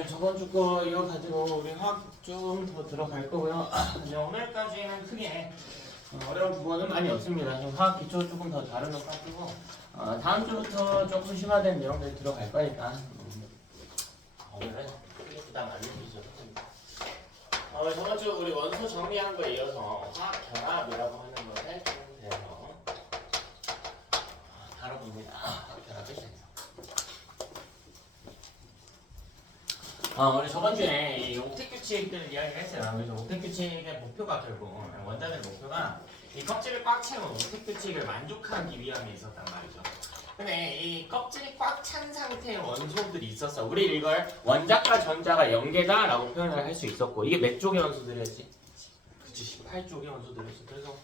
저번 주 거 이거 가지고 우리 화학 좀 더 들어갈 거고요. 이제 오늘까지는 크게 어려운 부분은 많이 없습니다. 지금 화학 기초 조금 더 다른 것 같고 다음 주부터 조금 심화된 내용들이 들어갈 거니까 오늘은 크게 부담 안 느끼셔도 됩니다. 저번 주 우리 원소 정리한 거에 이어서 화학 결합이라고 하는 것에 좀 대해서 다뤄봅니다. 화학 결합에 대해서. 우리 저번 주에 이 옥텟 규칙들을 이야기를 했어요. 그래서 옥텟 규칙의 목표가 결국 원자들 목표가 이 껍질을 꽉 채운 옥텟 규칙을 만족하기 위함에 있었단 말이죠. 근데 이 껍질이 꽉 찬 상태의 원소들이 있었어. 우리 이걸 원자과 전자가 연계다라고 표현을 할 수 있었고, 이게 몇 쪽의 원소들이었지? 그치, 18쪽의 원소들이었어. 그래서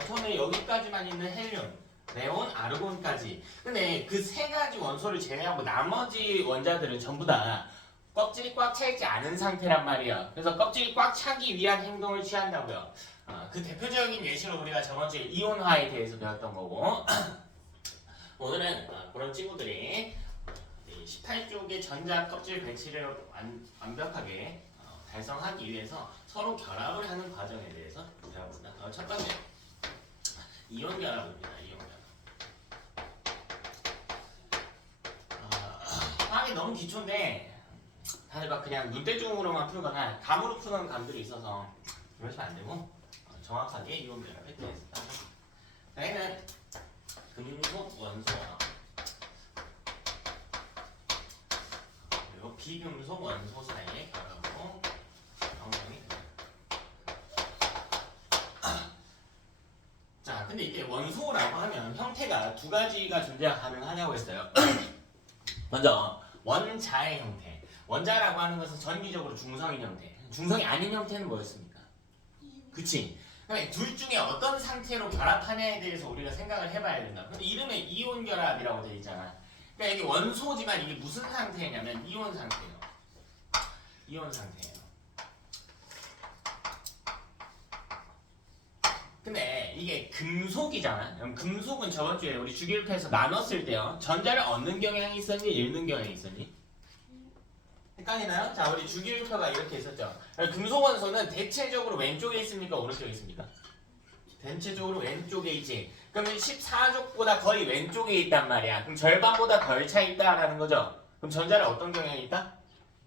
처음에 여기까지만 있는 헬륨, 네온, 아르곤까지. 근데 그 세 가지 원소를 제외하고 나머지 원자들은 전부 다 껍질이 꽉 차 있지 않은 상태란 말이야. 그래서 껍질이 꽉 차기 위한 행동을 취한다고요. 그 대표적인 예시로 우리가 저번 주에 이온화에 대해서 배웠던 거고 오늘은 그런 친구들이 18쪽의 전자 껍질 배치를 완벽하게 달성하기 위해서 서로 결합을 하는 과정에 대해서 배워본다. 첫 번째, 이온 결합입니다. 이온 결합. 화학이 너무 기초인데 다들 막 그냥 눈대중으로만 풀거나 감으로 푸는 감들이 있어서 그러시면 안 되고 정확하게 이온 결합에 대해서 따져봅니다. 얘는 금속 원소와 그리고 비금속 원소 사이의 결합으로 형성이 됩니다. 자, 근데 이게 원소라고 하면 형태가 두 가지가 존재가 가능하냐고 했어요. 먼저 원자의 형태. 원자라고 하는 것은 전기적으로 중성인 형태. 중성이 아닌 형태는 뭐였습니까? 그치? 그러니까 둘 중에 어떤 상태로 결합하냐에 대해서 우리가 생각을 해봐야 된다. 근데 이름에 이온 결합이라고 되어 있잖아. 그러니까 이게 원소지만 이게 무슨 상태냐면 이온 상태예요. 이온 상태예요. 근데 이게 금속이잖아. 그럼 금속은 저번 주에 우리 주기율표에서 나눴을 때요. 전자를 얻는 경향이 있었니? 잃는 경향이 있었니? 헷갈리나요? 자, 우리 주기율표가 이렇게 있었죠. 금속 원소는 대체적으로 왼쪽에 있습니까? 오른쪽에 있습니까? 대체적으로 왼쪽에 있지. 그러면 14족보다 거의 왼쪽에 있단 말이야. 그럼 절반보다 덜 차 있다라는 거죠. 그럼 전자를 어떤 경향이 있다?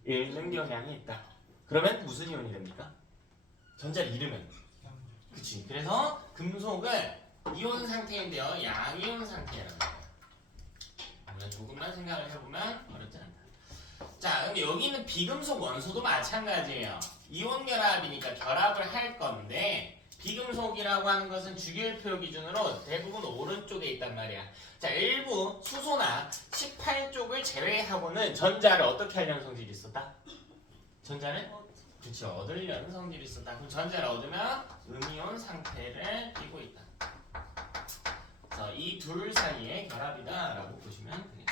잃는 경향이 있다. 그러면 무슨 이온이 됩니까? 전자를 잃으면. 그치. 그래서 금속은 이온 상태인데요. 양이온 상태라는 거예요. 조금만 생각을 해보면 어렵지 않다. 자, 근데 여기 있는 비금속 원소도 마찬가지예요. 이온 결합이니까 결합을 할 건데 비금속이라고 하는 것은 주기율표 기준으로 대부분 오른쪽에 있단 말이야. 자, 일부 수소나 18쪽을 제외하고는 전자를 어떻게 하려는 성질이 있었다? 전자를? 그렇죠. 얻으려는 성질이 있었다. 그럼 전자를 얻으면 음이온 상태를 띠고 있다. 그래서 이 둘 사이의 결합이다 라고 보시면 되겠습니다.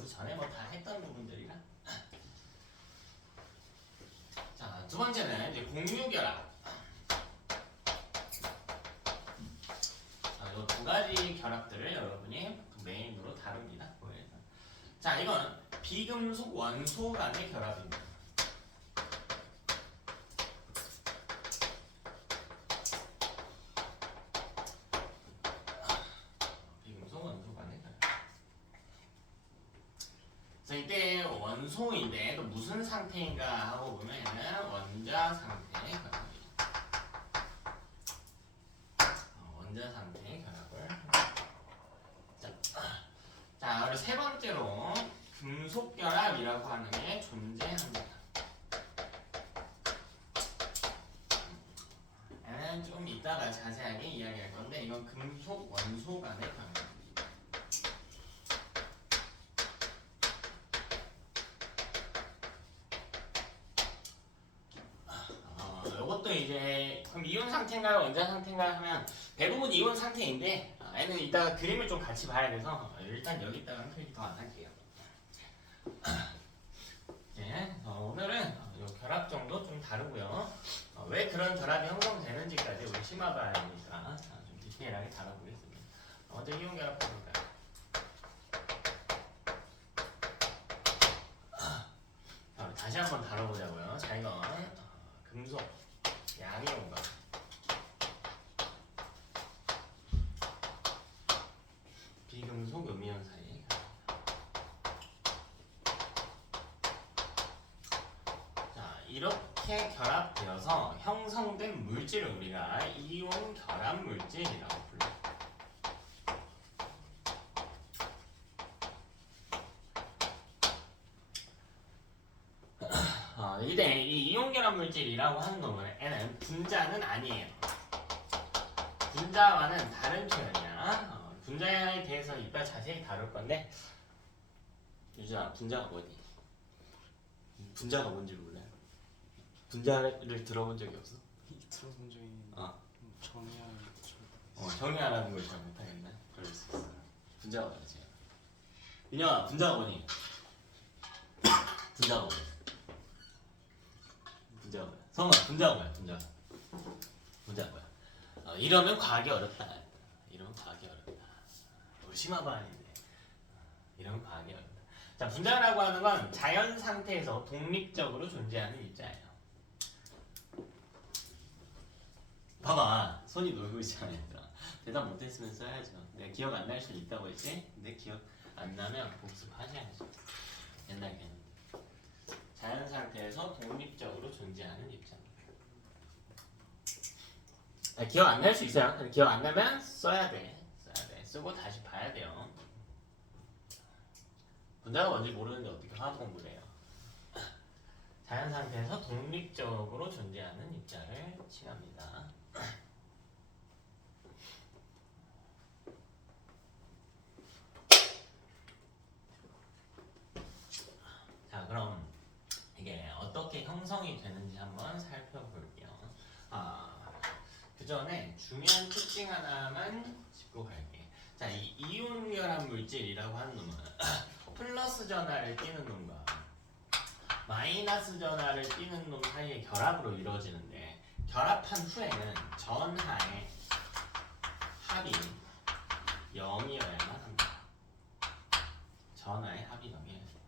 우리 전에 뭐 다 했던 부분들이라. 자, 두 번째는 이제 공유결합. 이 두 가지 결합들을 여러분이 메인으로 다룹니다. 자, 이건 비금속 원소 간의 결합입니다. 비금속 원소 간의 결합. 자, 이때 원소인데 또 무슨 상태인가 하고 보면은 원자 상태의 결합입니다. 원자 상태의 결합을. 자, 그리고 세 번째로 금속 결합이라고 하는 게 존재합니다. 좀 이따가 자세하게 이야기할 건데 이건 금속 원소 간의 결합입니다. 이것도 이제 그럼 이온 상태인가요? 원자 상태인가요? 하면 대부분 이온 상태인데 얘는 이따가 그림을 좀 같이 봐야 돼서 일단 여기다가 표기 더 안 할게요. 네, 오늘은 결합 정도 좀 다루고요. 왜 그런 결합이 형성되는지까지 우리 심화봐야 되니까 좀 디테일하게 다뤄보겠습니다. 먼저 이온 결합 볼까요? 한번 다뤄보자고요. 자, 이건 금속 양이온과 비금속 음이온 사이. 자, 이렇게 결합되어서 형성된 물질을 우리가 이온 결합 물질이라고 불러요. 이때 이 이온 결합 물질이라고 하는 놈은 얘는 분자는 아니에요. 분자와는 다른 표현이야. 분자에 대해서 이따 자세히 다룰 건데, 유진아, 분자가 뭐니? 분자가 뭔지 몰라요? 분자를 들어본 적이 없어? 들어본 적이 정의하라는 걸 잘 못하겠네. 그럴 수 있어. 분자가 뭐지? 윤영아, 분자가 뭐니? 분자가 뭐야? 분자가 뭐야? 성아, 분자가 뭐야? 분자가 뭐야? 이러면 과학이 어렵다. 이러면 과학이 어렵다. 우리 심화반 아닌데. 이러면 과학이 어렵다. 자, 분자라고 하는 건 자연 상태에서 독립적으로 존재하는 입자예요. 봐봐, 손이 놀고 있잖아, 얘들아. 대답 못했으면 써야죠. 내가 기억 안 날 수는 있다고 했지? 근데 기억 안 나면 복습하셔야죠. 옛날 개념. 자연 상태에서 독립적으로 존재하는 입자입니다. 기억 안 날 수 있어요. 근데 기억 안 나면 써야 돼. 쓰고 다시 봐야 돼요. 분자가 뭔지 모르는데 어떻게 화학 공부를 해요? 자연 상태에서 독립적으로 존재하는 입자를 칭합니다. 자, 그럼 이게 어떻게 형성이 되는지 한번 살펴볼게요. 그 전에 중요한 특징 하나만 짚고 갈게. 자, 이 이온 결합 물질이라고 하는 놈은 플러스 전하를 띠는 놈과 마이너스 전하를 띠는 놈 사이의 결합으로 이루어지는데, 결합한 후에는 전하의 합이 0이어야만 합니다. 전하의 합이 0이어야 돼요.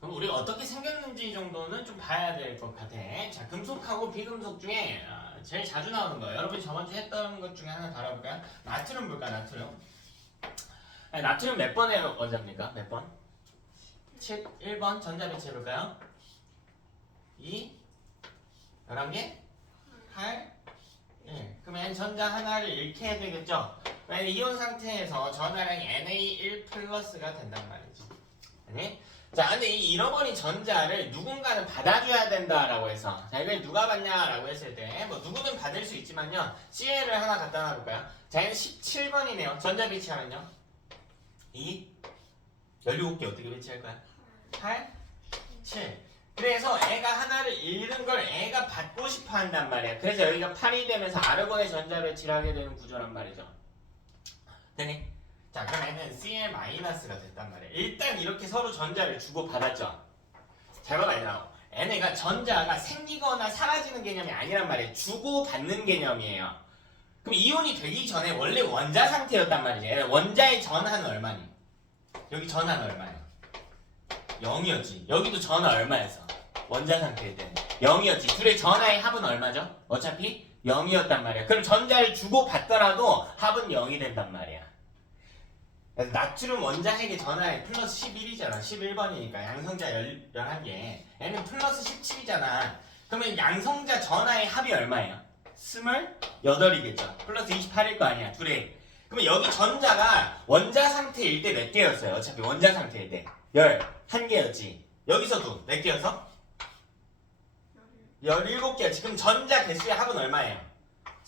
그럼 우리가 어떻게 생겼는지 정도는 좀 봐야 될 것 같아. 자, 금속하고 비금속 중에 제일 자주 나오는 거예요. 여러분이 저번주 했던 것 중에 하나 다뤄볼까요? 나트륨 볼까요? 나트륨. 나트륨 몇 번의 원자입니까? 몇 번? 1번 전자 배치 해볼까요? 2 11개? 8 1. 그러면 전자 하나를 잃게 해야 되겠죠? 왜냐면 이온 상태에서 전하량이 Na1 플러스가 된단 말이지. 아니? 자, 근데 이 잃어버린 전자를 누군가는 받아줘야 된다라고 해서, 자, 이걸 누가 받냐라고 했을 때, 뭐 누구든 받을 수 있지만요, CL을 하나 갖다 놔볼까요? 자, 얘는 17번이네요. 전자 배치하면요, 17개 어떻게 배치할 거야? 8, 7. 그래서 애가 하나를 잃는 걸 애가 받고 싶어 한단 말이야. 그래서 여기가 8이 되면서 아르곤의 전자 배치를 하게 되는 구조란 말이죠. 되니? 자, 그럼 얘는 Cl-가 됐단 말이야. 일단 이렇게 서로 전자를 주고받았죠. 잘 봐봐, 얘들아. 얘네가 전자가 생기거나 사라지는 개념이 아니란 말이에요. 주고받는 개념이에요. 그럼 이온이 되기 전에 원래 원자 상태였단 말이지. 원자의 전하는 얼마니? 여기 전하는 얼마야? 0이었지. 여기도 전하 얼마였어? 원자 상태일 때는 0이었지. 둘의 전하의 합은 얼마죠? 어차피 0이었단 말이야. 그럼 전자를 주고받더라도 합은 0이 된단 말이야. 나트륨 원자핵의 전하에 플러스 11이잖아. 11번이니까 양성자 11개. 얘는 플러스 17이잖아. 그러면 양성자 전하의 합이 얼마예요? 28이겠죠. 플러스 28일 거 아니야. 둘이. 그러면 여기 전자가 원자 상태일 때 몇 개였어요? 어차피 원자 상태일 때 11개였지. 여기서도 몇 개여서? 17개였지. 그럼 전자 개수의 합은 얼마예요?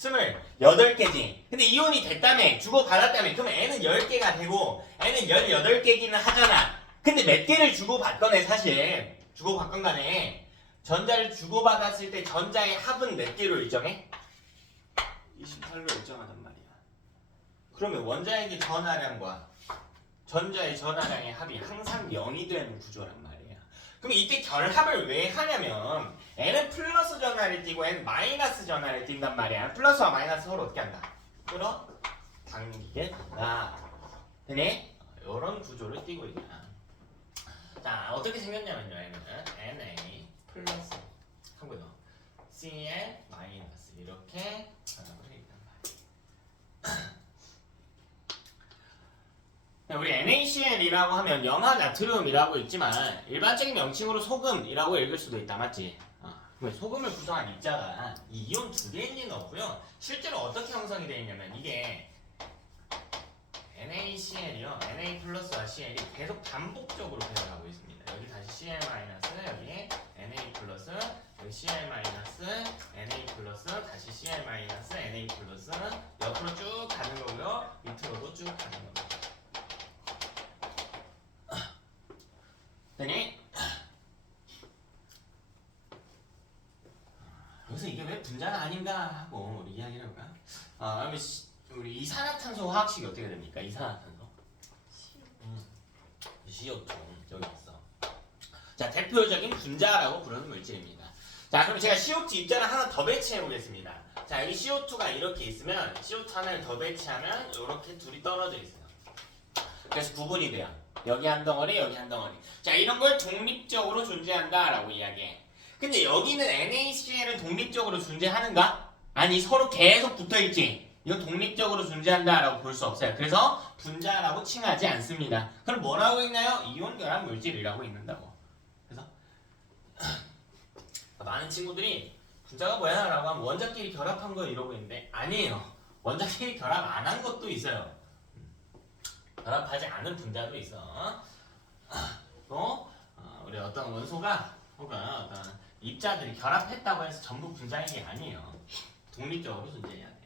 28개지. 근데 이온이 됐다며, 주고받았다며. 그러면 N은 10개가 되고 N은 18개기는 하잖아. 근데 몇 개를 주고받거네. 사실 주고받건 간에 전자를 주고받았을 때 전자의 합은 몇 개로 일정해? 28로 일정하단 말이야. 그러면 원자핵의 전하량과 전자의 전하량의 합이 항상 0이 되는 구조란 말이야. 그럼 이때 결합을 왜 하냐면 N은 플러스 전하를 띄고 N은 마이너스 전하를 띈단 말이야. 플러스와 마이너스 서로 어떻게 한다? 끌어 당기게 된다. 되니? 이런 구조를 띄고 있냐. 자, 어떻게 생겼냐면요. 얘는 Na 플러스 하고요. Cl 마이너스 이렇게 전압을 해있단 말이에요. 우리 NaCl이라고 하면 염화 나트륨이라고 있지만 일반적인 명칭으로 소금이라고 읽을 수도 있다. 맞지? 소금을 구성한 입자가 이 이온 두 개일 리는 없고요. 실제로 어떻게 형성이 되어 있냐면 이게 NaCl이요. Na 플러스와 Cl이 계속 반복적으로 배열하고 있습니다. 여기 다시 Cl 마이너스, 여기 Na 플러스, 여기 Cl 마이너스, Na 플러스, 다시 Cl 마이너스, Na 플러스 옆으로 쭉 가는 거고요. 밑으로도 쭉 가는 겁니다. 되니? 그래서 이게 왜 분자가 아닌가 하고 우리 이야기를 해볼까? 우리 이산화탄소 화학식이 어떻게 됩니까? 이산화탄소 CO2 여기 있어. 자, 대표적인 분자라고 부르는 물질입니다. 자, 그럼 제가 CO2 입자를 하나 더 배치해 보겠습니다. 자, 여기 CO2가 이렇게 있으면 CO2 하나를 더 배치하면 이렇게 둘이 떨어져 있어요. 그래서 구분이 돼요. 여기 한 덩어리, 여기 한 덩어리. 자, 이런 걸 독립적으로 존재한다라고 이야기해. 근데 여기는 NaCl은 독립적으로 존재하는가? 아니, 서로 계속 붙어있지. 이건 독립적으로 존재한다라고 볼 수 없어요. 그래서 분자라고 칭하지 않습니다. 그럼 뭐라고 읽나요? 이온 결합 물질이라고 읽는다고. 그래서 많은 친구들이 분자가 뭐야? 라고 하면 원자끼리 결합한 거 이러고 있는데 아니에요. 원자끼리 결합 안 한 것도 있어요. 결합하지 않은 분자도 있어. 또 우리 어떤 원소가 혹은 어떤 입자들이 결합했다고 해서 전부 분자인 게 아니에요. 독립적으로 존재해야 돼.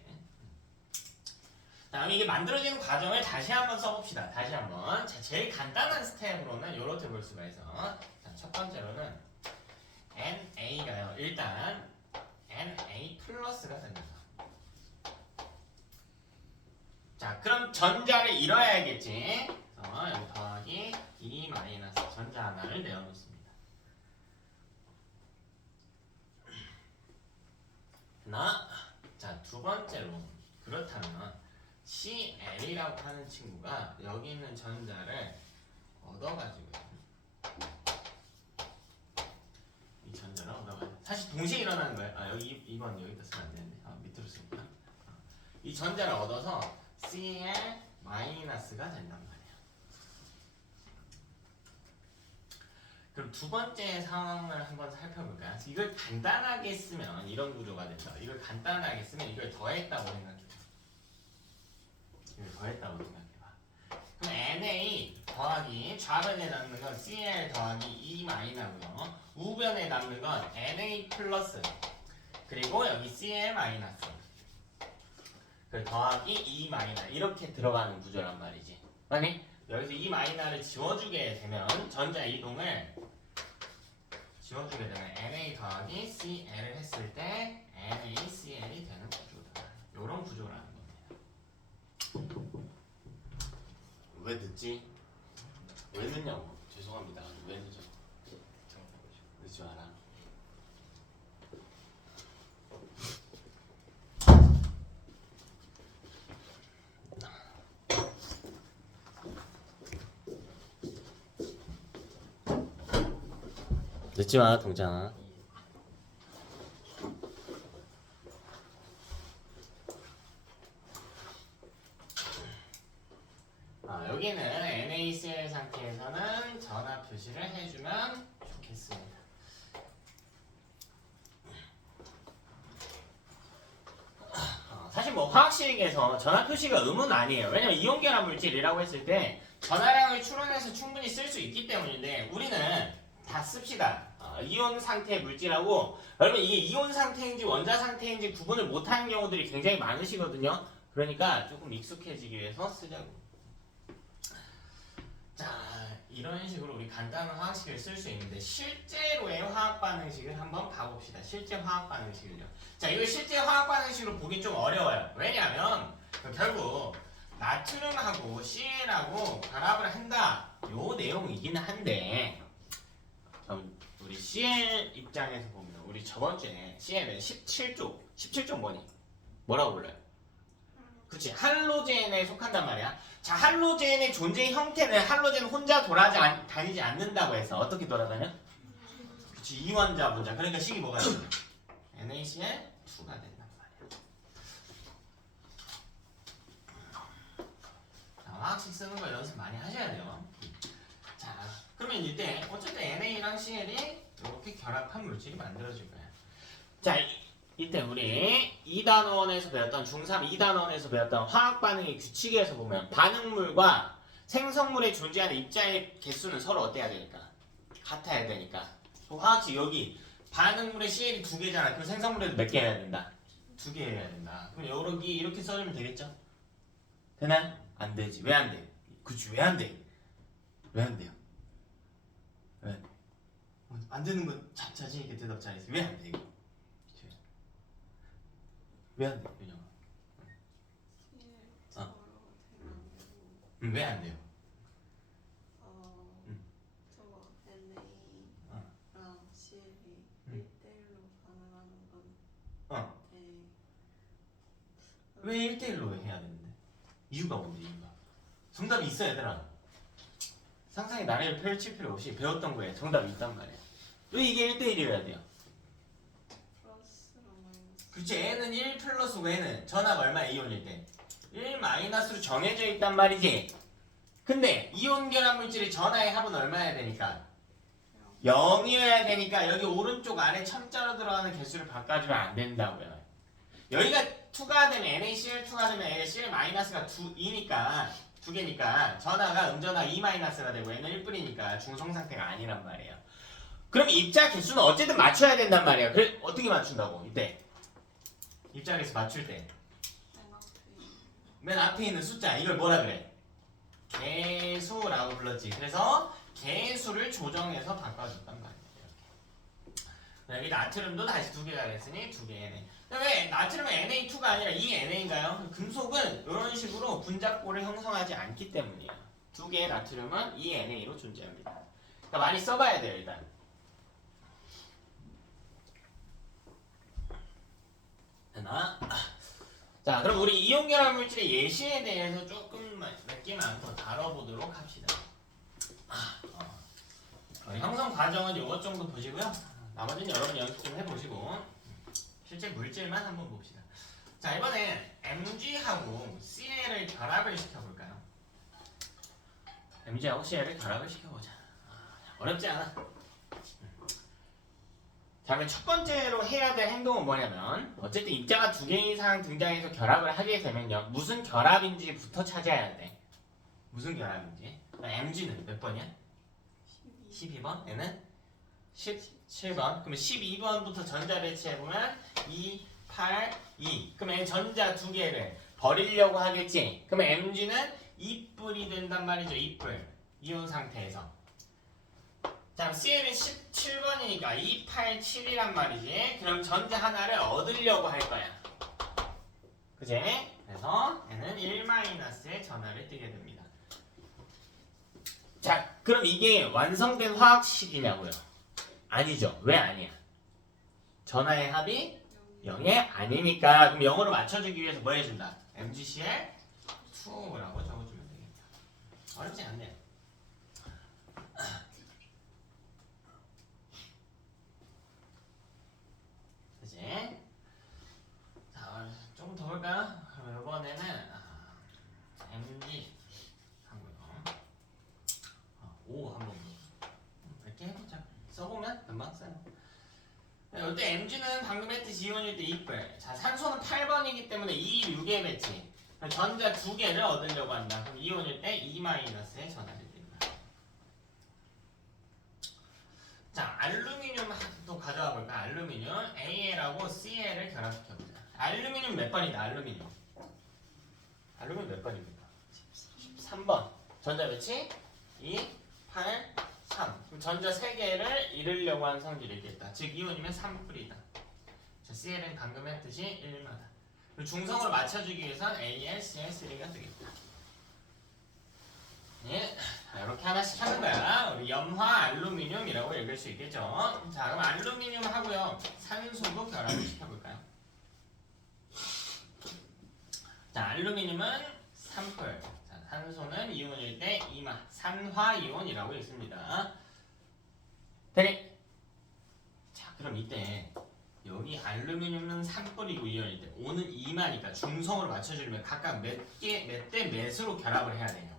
다음에 이게 만들어지는 과정을 다시 한번 써봅시다. 다시 한번. 자, 제일 간단한 스텝으로는 이렇게 볼 수가 있어. 자, 첫 번째로는 NA가요. 일단 Na 플러스가 됩니다. 자, 그럼 전자를 잃어야겠지. 여기 더하기 2 마이너스 전자 하나를 내어놓습니다. 하나. 자, 두 번째로 그렇다면 Cl이라고 하는 친구가 여기 있는 전자를 얻어가지고 이 전자를 얻어가지고 사실 동시에 일어나는 거예요. 여기 2번 여기다 쓰면 안 되는데 밑으로 쓰니까 이 전자를 얻어서 Cl 마이너스가 된단 말이에요. 그럼 두 번째 상황을 한번 살펴볼까요? 이걸 간단하게 쓰면 이런 구조가 된다. 이걸 간단하게 쓰면 이걸 더했다고 생각해봐. 이걸 더했다고 생각해봐. 그럼 Na 더하기 좌변에 남는 건 Cl 더하기 E 마이너고요. 우변에 남는 건 Na 플러스 그리고 여기 Cl 마이너스 그 더하기 E 마이너 이렇게 들어가는 구조란 말이지. 아니 여기서 E 마이너를 지워주게 되면 전자 이동을 지워주게 되면 Na 더하기 Cl을 했을 때 NaCl이 되는 구조다. 이런 구조라는 겁니다. 왜 늦지? 왜 늦냐고. 죄송합니다. 왜 늦어? 늦지 마라. 늦지 마, 동장아. 여기는 NaCl 상태에서는 전화 표시를 해주면 좋겠습니다. 사실 뭐 화학식에서 전화 표시가 의무는 아니에요. 왜냐면 이온 결합 물질이라고 했을 때 전화량을 추론해서 충분히 쓸 수 있기 때문인데 우리는 다 씁시다. 이온 상태의 물질하고 여러분 이게 이온 상태인지 원자 상태인지 구분을 못하는 경우들이 굉장히 많으시거든요. 그러니까 조금 익숙해지기 위해서 쓰자고. 자, 이런 식으로 우리 간단한 화학식을 쓸 수 있는데 실제로의 화학 반응식을 한번 봐봅시다. 실제 화학 반응식을요. 자, 이거 실제 화학 반응식으로 보기 좀 어려워요. 왜냐하면 결국 나트륨하고 Cl하고 결합을 한다. 요 내용이긴 한데 우리 Cl 입장에서 보면 우리 저번 주에 Cl은 17쪽 뭐니? 뭐라고 불러요? 그치, 할로젠에 속한단 말이야. 자, 할로젠의 존재 형태는 할로젠 혼자 다니지 않는다고 해서 어떻게 돌아다녀? 그치, 이원자 분자. 그러니까 식이 뭐가 돼? NaCl2가 된단 말이야. 자, 화학식 쓰는 거 연습 많이 하셔야 돼요. 자, 그러면 이때 어쨌든 NA랑 CL이 이렇게 결합한 물질이 만들어질 거야. 자, 이때 우리 2단원에서 배웠던 중3 2단원에서 배웠던 화학 반응의 규칙에서 보면 반응물과 생성물에 존재하는 입자의 개수는 서로 어때야 되니까? 같아야 되니까. 화학식 여기 반응물에 CL이 2개잖아. 그럼 생성물에도 몇 개 해야 된다? 2개 해야 된다. 그럼 여기 이렇게 써주면 되겠죠? 되나요? 안 되지. 왜 안 돼? 그치, 왜 안 돼? 왜 안 돼요? 왜? 안 되는 건 잡자지. 이렇게 대답 잘했어. 왜 안 돼, 이거? 왜 안 돼? 왜냐면 왜 안 돼요? 저거 NA랑 CL이 1대1로 반응하는 건 왜 1대1로 해야 되는데? 이유가 뭔데, 이유가? 정답이 있어, 얘들아. 상상의 나래를 펼칠 필요 없이 배웠던 거에 정답이 있단 말이야. 왜 이게 1대1이어야 돼요? 플러스랑 마이너스. 그렇지, N은 1 플러스 N은 전압 얼마야, 이온일 때? 1 마이너스로 정해져 있단 말이지. 근데 이온 결합 물질의 전하의 합은 얼마여야 되니까? 0이어야 되니까 여기 오른쪽 아래 첨자로 들어가는 개수를 바꿔주면 안 된다고요. 여기가 2가 되면 NaCl2가 되면 NaCl 마이너스가 2니까 2개니까 전하가 음전하 2 마이너스가 되고 N은 1뿐이니까 중성 상태가 아니란 말이에요. 그럼 입자 개수는 어쨌든 맞춰야 된단 말이에요. 그래 어떻게 맞춘다고? 이때 입자 개수 맞출 때 맨 앞에 있는 숫자 이걸 뭐라 그래? 개수라고 불렀지. 그래서 개수를 조정해서 바꿔줬단 말이에요. 이렇게. 여기 나트륨도 다시 2개가 됐으니 2개 NA. 왜 나트륨은 Na2가 아니라 2NA인가요? 금속은 이런 식으로 분자골을 형성하지 않기 때문이에요. 2개의 나트륨은 2NA로 존재합니다. 그러니까 많이 써봐야 돼요, 일단. 하나. 자, 그럼 우리 이온 결합 물질의 예시에 대해서 조금만 몇 개만 더 다뤄보도록 합시다. 형성 과정은 이것 정도 보시고요. 나머지는 여러분 연습 좀 해보시고 실제 물질만 한번 봅시다. 자, 이번엔 Mg하고 CL을 결합을 시켜볼까요? Mg하고 CL을 결합을 시켜보자. 어렵지 않아. 자, 그럼 첫 번째로 해야 될 행동은 뭐냐면 어쨌든 입자가 2개 이상 등장해서 결합을 하게 되면요. 무슨 결합인지부터 찾아야 돼. 무슨 결합인지. Mg는 몇 번이야? 12번. 얘는 17번. 그러면 12번부터 전자 배치해보면 2, 8, 2. 그러면 얘는 전자 2개를 버리려고 하겠지. 그러면 Mg는 2뿔이 된단 말이죠. 2뿔. 이온 상태에서. 자, CL은 17번이니까 2, 8, 7이란 말이지. 그럼 전자 하나를 얻으려고 할 거야. 그지? 그래서 얘는 1-의 전하를 띠게 됩니다. 자, 그럼 이게 완성된 화학식이냐고요? 아니죠. 왜 아니야? 전하의 합이 0이 아니니까. 그럼 0으로 맞춰주기 위해서 뭐 해준다? MgCl2라고 적어주면 되겠다. 어렵지 않네요. 그치? 자, 조금 더 볼까요? 그럼 이번에는 MG 하고요. 5 한번 이렇게 해보자. 써보면 금방 써요. 이때 Mg는 방금 했듯이 이온일 때 2뿔. 자, 산소는 8번이기 때문에 2, 6에 배치. 전자 2개를 얻으려고 한다. 그럼 이온일 때 2-의 전하를 띱니다. 자, 알루미늄도 가져와 볼까? 알루미늄 Al하고 Cl을 결합시켜보자. 알루미늄 몇 번이다? 알루미늄 몇 번입니까? 13번. 전자 배치 2, 8, 3. 그럼 전자 3개를 잃으려고 하는 성질이 있겠다. 즉 이온이면 3뿔이다. 자, Cl은 방금 했듯이 1마다. 그리고 중성으로 맞춰주기 위해선 AlCl3가 되겠다. 예, 이렇게 하나씩 하는 거야. 우리 염화 알루미늄이라고 읽을 수 있겠죠. 자, 그럼 알루미늄 하고요. 산소도 결합을 시켜볼까요? 자, 알루미늄은 3뿔. 자, 산소 3이온일 때 이마 산화이온이라고 있습니다. 되니? 자, 그럼 이때 여기 알루미늄은 3뿌리고 이온일 때 O는 2마니까 중성으로 맞춰주려면 각각 몇 대 몇으로 결합을 해야 되냐고.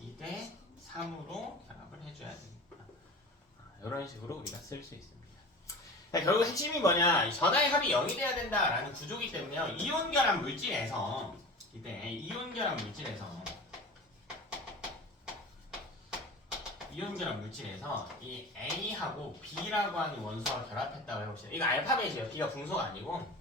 2대 3으로 결합을 해줘야 됩니다. 이런 식으로 우리가 쓸 수 있습니다. 자, 결국 핵심이 뭐냐? 전하의 합이 0이 돼야 된다라는 구조이기 때문에요. 이온 결합 물질에서 이때 이온 결합 물질에서 이 A하고 B라고 하는 원소가 결합했다고 해봅시다. 이거 알파벳이에요. B가 분소가 아니고.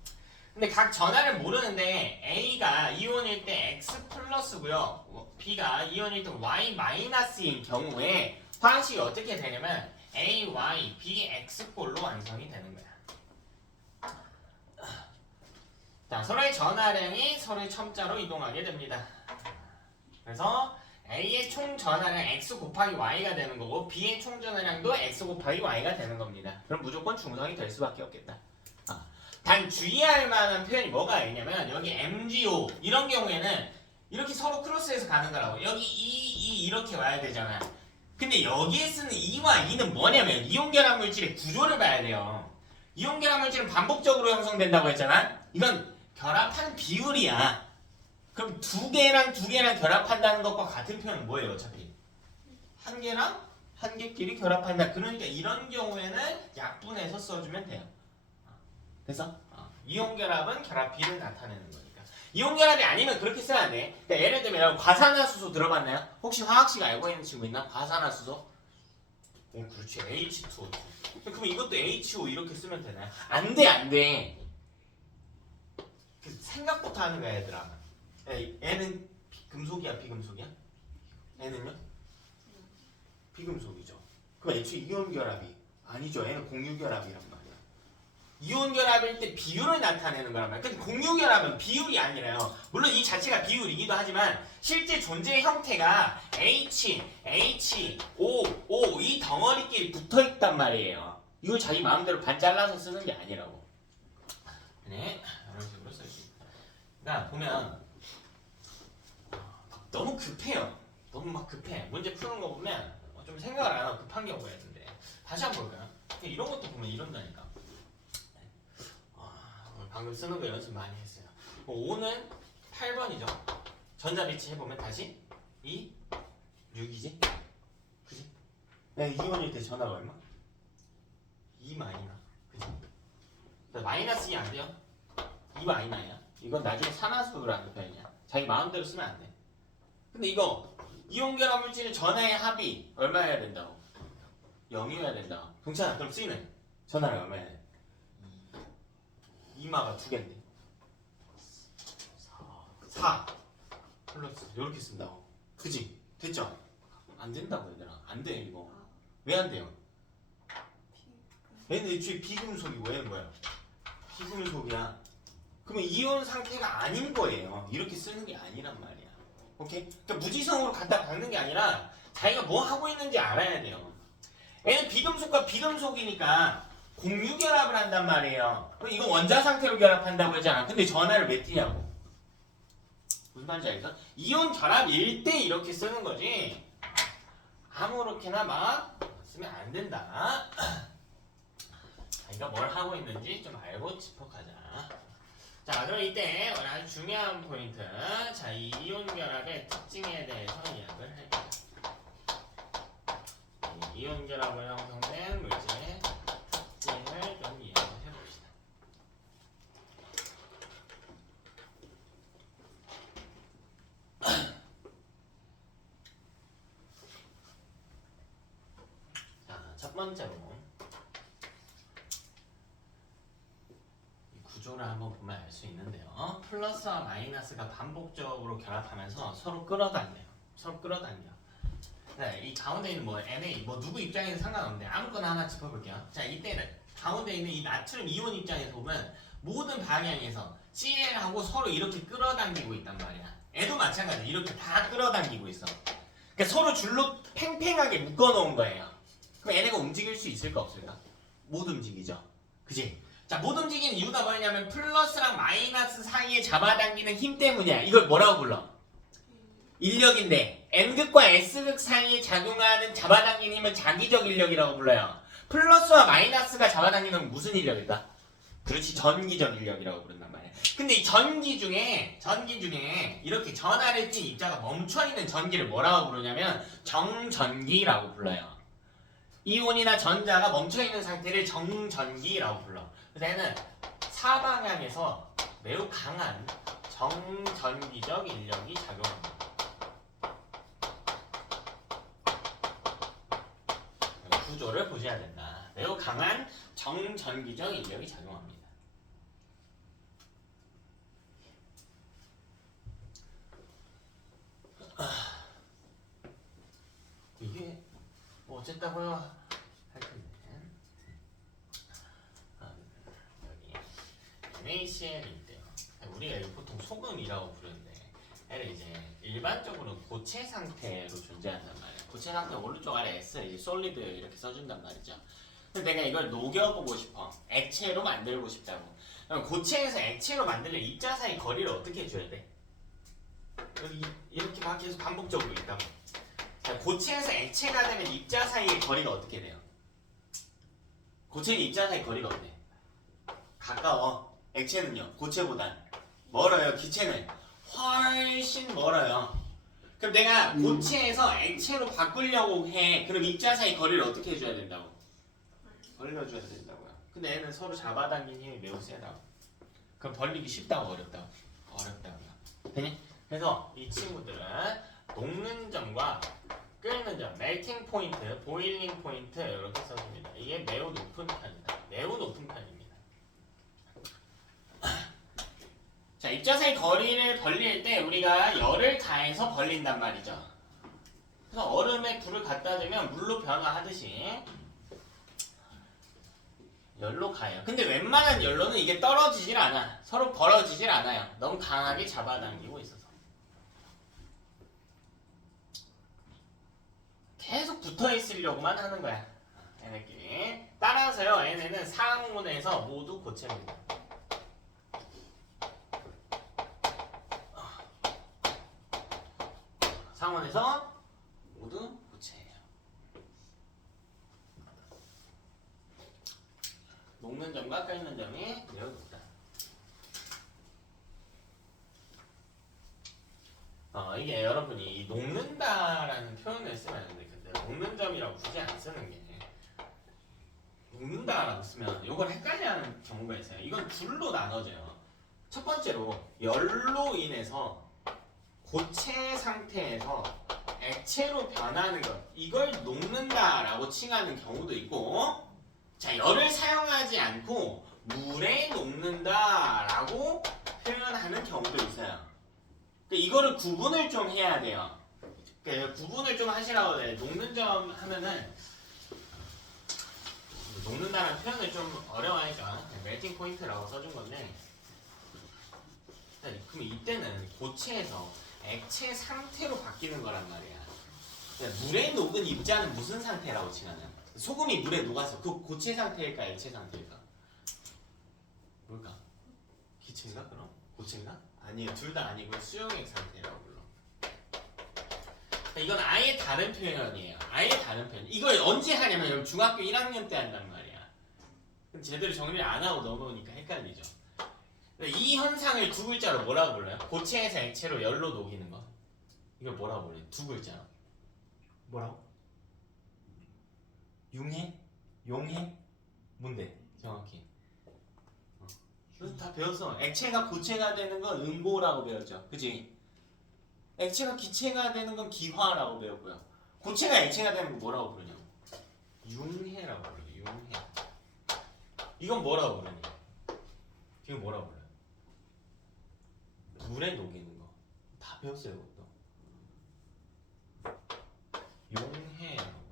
근데 각 전하를 모르는데 A가 이온일 때 X 플러스고요. B가 이온일 때 Y 마이너스인 경우에 화학식이 어떻게 되냐면 A, Y, B, X꼴로 완성이 되는 거야. 자, 서로의 전하량이 서로의 첨자로 이동하게 됩니다. 그래서 A의 총 전하량 X 곱하기 Y가 되는 거고 B의 총 전하량도 X 곱하기 Y가 되는 겁니다. 그럼 무조건 중성이 될 수밖에 없겠다. 단 주의할 만한 표현이 뭐가 있냐면 여기 MgO 이런 경우에는 이렇게 서로 크로스해서 가는 거라고. 여기 E 이렇게 와야 되잖아. 근데 여기에 쓰는 E와 E는 뭐냐면 이온 결합 물질의 구조를 봐야 돼요. 이온 결합 물질은 반복적으로 형성된다고 했잖아. 이건 결합하는 비율이야. 그럼 두 개랑 결합한다는 것과 같은 표현은 뭐예요? 어차피 한 개랑 한 개끼리 결합한다. 그러니까 이런 경우에는 약분해서 써주면 돼요. 그래서 이온 결합은 결합 비를 나타내는 거니까. 이온 결합이 아니면 그렇게 쓰면 안 돼. 그러니까 예를 들면 과산화수소 들어봤나요? 혹시 화학식 알고 있는 친구 있나? 과산화수소? 그렇지. H2O. 그럼 이것도 HO 이렇게 쓰면 되나요? 안 돼. 생각부터 하는 거야, 얘들아. 얘는 금속이야, 비금속이야? 얘는요? 비금속이죠. 그럼 애초에 이온 결합이 아니죠. 얘는 공유 결합이란 말이야. 이온 결합일 때 비율을 나타내는 거란 말이야. 근데 공유 결합은 비율이 아니라요. 물론 이 자체가 비율이기도 하지만 실제 존재의 형태가 H, O 이 덩어리끼리 붙어 있단 말이에요. 이걸 자기 마음대로 반 잘라서 쓰는 게 아니라고. 네, 이런 식으로 쓸 수 있다. 그러니까 보면 너무 급해요. 너무 막 급해. 문제 푸는 거 보면 좀 생각을 안 하고 급한 경우가 있는데 다시 한번 볼까요? 이런 것도 보면 이런다니까. 방금 쓰는 거 연습 많이 했어요. 5는 8번이죠. 전자비치 해보면 다시 2, 6이지? 그지? 이온일 때 전하가 얼마? 2 마이너. 그지? 마이너스 2 안 돼요? 2 마이너야. 이건 나중에 산화수라는 표현이야. 자기 마음대로 쓰면 안 돼. 근데 이거 이온 결합 물질의 전하의 합이 얼마여야 된다고? 0이어야 된다. 동찬아, 그럼 C는 전하량 얼마여야 돼? 2마가 2개인데 4 플러스 이렇게 쓴다고. 그지? 됐죠? 안 된다고 얘들아. 안 돼 이거. 왜 안 돼요? 얘는 애초에 비금속이고 얘는 뭐야? 비금속이야. 그러면 이온 상태가 아닌 거예요. 이렇게 쓰는 게 아니란 말이야. 오케이? 그러니까 무지성으로 갖다 박는 게 아니라 자기가 뭐 하고 있는지 알아야 돼요. 얘는 비금속과 비금속이니까 공유 결합을 한단 말이에요. 그럼 이거 원자 상태로 결합한다고 하잖아. 근데 전하를 왜 띄냐고. 무슨 말인지 알겠어? 이온 결합일 때 이렇게 쓰는 거지 아무렇게나 막 쓰면 안 된다. 자기가 뭘 하고 있는지 좀 알고 짚어가자. 자, 그럼 이때 아주 중요한 포인트. 자, 이 이온 결합의 특징에 대해서 이야기를 할게요. 이 이온 결합으로 형성된 물질의 특징을 좀 이야기해 봅시다. 자, 첫 번째로 구조를 한번 보면 알 수 있는데요. 플러스와 마이너스가 반복적으로 결합하면서 서로 끌어당겨요. 네, 이 가운데 있는 뭐 Na, 뭐 누구 입장에는 상관없는데 아무거나 하나 짚어볼게요. 자, 이때는 가운데 있는 이 나트륨 이온 입장에서 보면 모든 방향에서 CL하고 서로 이렇게 끌어당기고 있단 말이야. 얘도 마찬가지. 이렇게 다 끌어당기고 있어. 그러니까 서로 줄로 팽팽하게 묶어놓은 거예요. 그럼 얘네가 움직일 수 있을까 없을까? 못 움직이죠. 그지? 자, 못 움직이는 이유가 뭐냐면 플러스랑 마이너스 사이에 잡아당기는 힘 때문이야. 이걸 뭐라고 불러? 인력인데 N극과 S극 사이에 작용하는 잡아당긴 힘은 자기적 인력이라고 불러요. 플러스와 마이너스가 잡아당기는 무슨 인력일까? 그렇지, 전기적 인력이라고 부른단 말이야. 근데 이 전기 중에 이렇게 전하를 띤 입자가 멈춰있는 전기를 뭐라고 부르냐면 정전기라고 불러요. 이온이나 전자가 멈춰있는 상태를 정전기라고 불러. 그래서 얘는 사방향에서 매우 강한 정전기적 인력이 작용합니다. 구조를 보셔야 된다. 매우 강한 정전기적 인력이 작용합니다. 이게 뭐 어쨌다고요? 할 텐데. 여기 NaCl인데요. 우리가 이거 보통 소금이라고 부르는데, 얘를 이제 일반적으로 고체 상태로 존재한단 말이에요. 고체 상태 오른쪽 아래 S 이제 솔리드 이렇게 써준단 말이죠. 근데 내가 이걸 녹여보고 싶어. 액체로 만들고 싶다고. 그럼 고체에서 액체로 만들려면 입자 사이 거리를 어떻게 해줘야 돼? 여기 이렇게 막 계속 반복적으로 있다고. 자, 고체에서 액체가 되면 입자 사이의 거리가 어떻게 돼요? 고체는 입자 사이 거리가 어때? 가까워. 액체는요? 고체보단 멀어요. 기체는 훨씬 멀어요. 그럼 내가 고체에서 액체로 바꾸려고 해. 그럼 입자 사이 거리를 어떻게 해줘야 된다고? 벌려줘야 된다고요. 근데 얘는 서로 잡아당긴 힘이 매우 세다고. 그럼 벌리기 쉽다고 어렵다고? 어렵다고요. 되니? 그래서 이 친구들은 녹는 점과 끓는 점, 멜팅 포인트, 보일링 포인트 이렇게 써줍니다. 이게 매우 높은 편이다. 매우 높은 편입니다. 자, 입자 사이 거리를 벌릴 때 우리가 열을 가해서 벌린단 말이죠. 그래서 얼음에 불을 갖다 대면 물로 변화하듯이 열로 가요. 근데 웬만한 열로는 이게 떨어지질 않아. 서로 벌어지질 않아요. 너무 강하게 잡아당기고 있어서. 계속 붙어 있으려고만 하는 거야. 얘네끼리. 따라서요, 얘네는 상온에서 모두 고체입니다. 상온에서 모두 고체예요. 녹는 점과 끓는 점이 매우 높다. 이게 여러분이 이 녹는다라는 표현을 쓰면 안 돼. 근데 녹는 점이라고 굳이 안 쓰는 게, 녹는다라고 쓰면 이걸 헷갈려하는 경우가 있어요. 이건 둘로 나눠져요. 첫 번째로 열로 인해서 고체 상태에서 액체로 변하는 것, 이걸 녹는다라고 칭하는 경우도 있고, 자, 열을 사용하지 않고 물에 녹는다라고 표현하는 경우도 있어요. 그러니까 이거를 구분을 좀 해야 돼요. 그러니까 구분을 좀 하시라고 해요. 녹는 점 하면은 녹는다는 표현을 좀 어려워하니까 멜팅 포인트라고 써준 건데, 그럼 이때는 고체에서 액체 상태로 바뀌는 거란 말이야. 그러니까 물에 녹은 입자는 무슨 상태라고 칭하냐? 소금이 물에 녹아서 그 고체 상태일까 액체 상태일까? 뭘까? 기체인가 그럼? 고체인가? 아니에요. 둘 다 아니고 수용액 상태라고 불러. 그러니까 이건 아예 다른 표현이에요. 아예 다른 표현. 이걸 언제 하냐면 여러분 중학교 1학년 때 한단 말이야. 그럼 제대로 정리를 안 하고 넘어오니까 헷갈리죠. 이 현상을 두 글자로 뭐라고 불러요? 고체에서 액체로 열로 녹이는 거. 이걸 뭐라고 불러요? 두 글자. 뭐라고? 융해? 용해? 뭔데? 정확히. 이거 다 배웠어. 액체가 고체가 되는 건 음고라고 배웠죠. 그치? 액체가 기체가 되는 건 기화라고 배웠고요. 고체가 액체가 되는 건 뭐라고 부르냐고? 융해라고 불러요. 융해. 이건 뭐라고 부르냐? 이건 뭐라고 불러요? 물에 녹이는 거. 다 배웠어요, 이것도. 용해라고.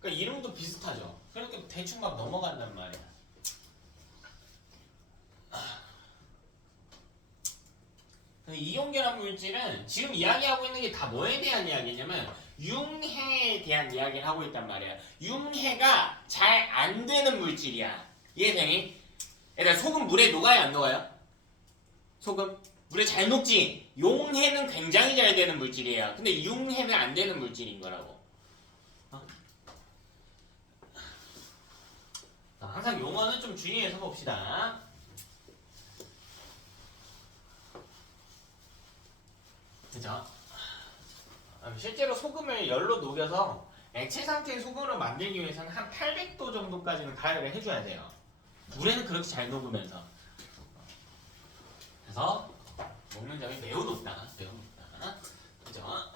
그러니까 이름도 비슷하죠. 그렇게 대충 막 넘어간단 말이야. 이온결합 물질은 지금 이야기하고 있는 게 다 뭐에 대한 이야기냐면 융해에 대한 이야기를 하고 있단 말이야. 융해가 잘 안 되는 물질이야. 이해되니? 얘들아, 소금 물에 녹아요 안 녹아요? 소금? 물에 잘 녹지? 용해는 굉장히 잘 되는 물질이에요. 근데 융해는 안 되는 물질인 거라고. 항상 용어는 좀 주의해서 봅시다. 그죠? 실제로 소금을 열로 녹여서 액체 상태의 소금으로 만들기 위해서는 한 800도 정도까지는 가열을 해줘야 돼요. 물에는 그렇게 잘 녹으면서. 그래서 녹는 점이 매우 높다. 매우 높다. 그죠?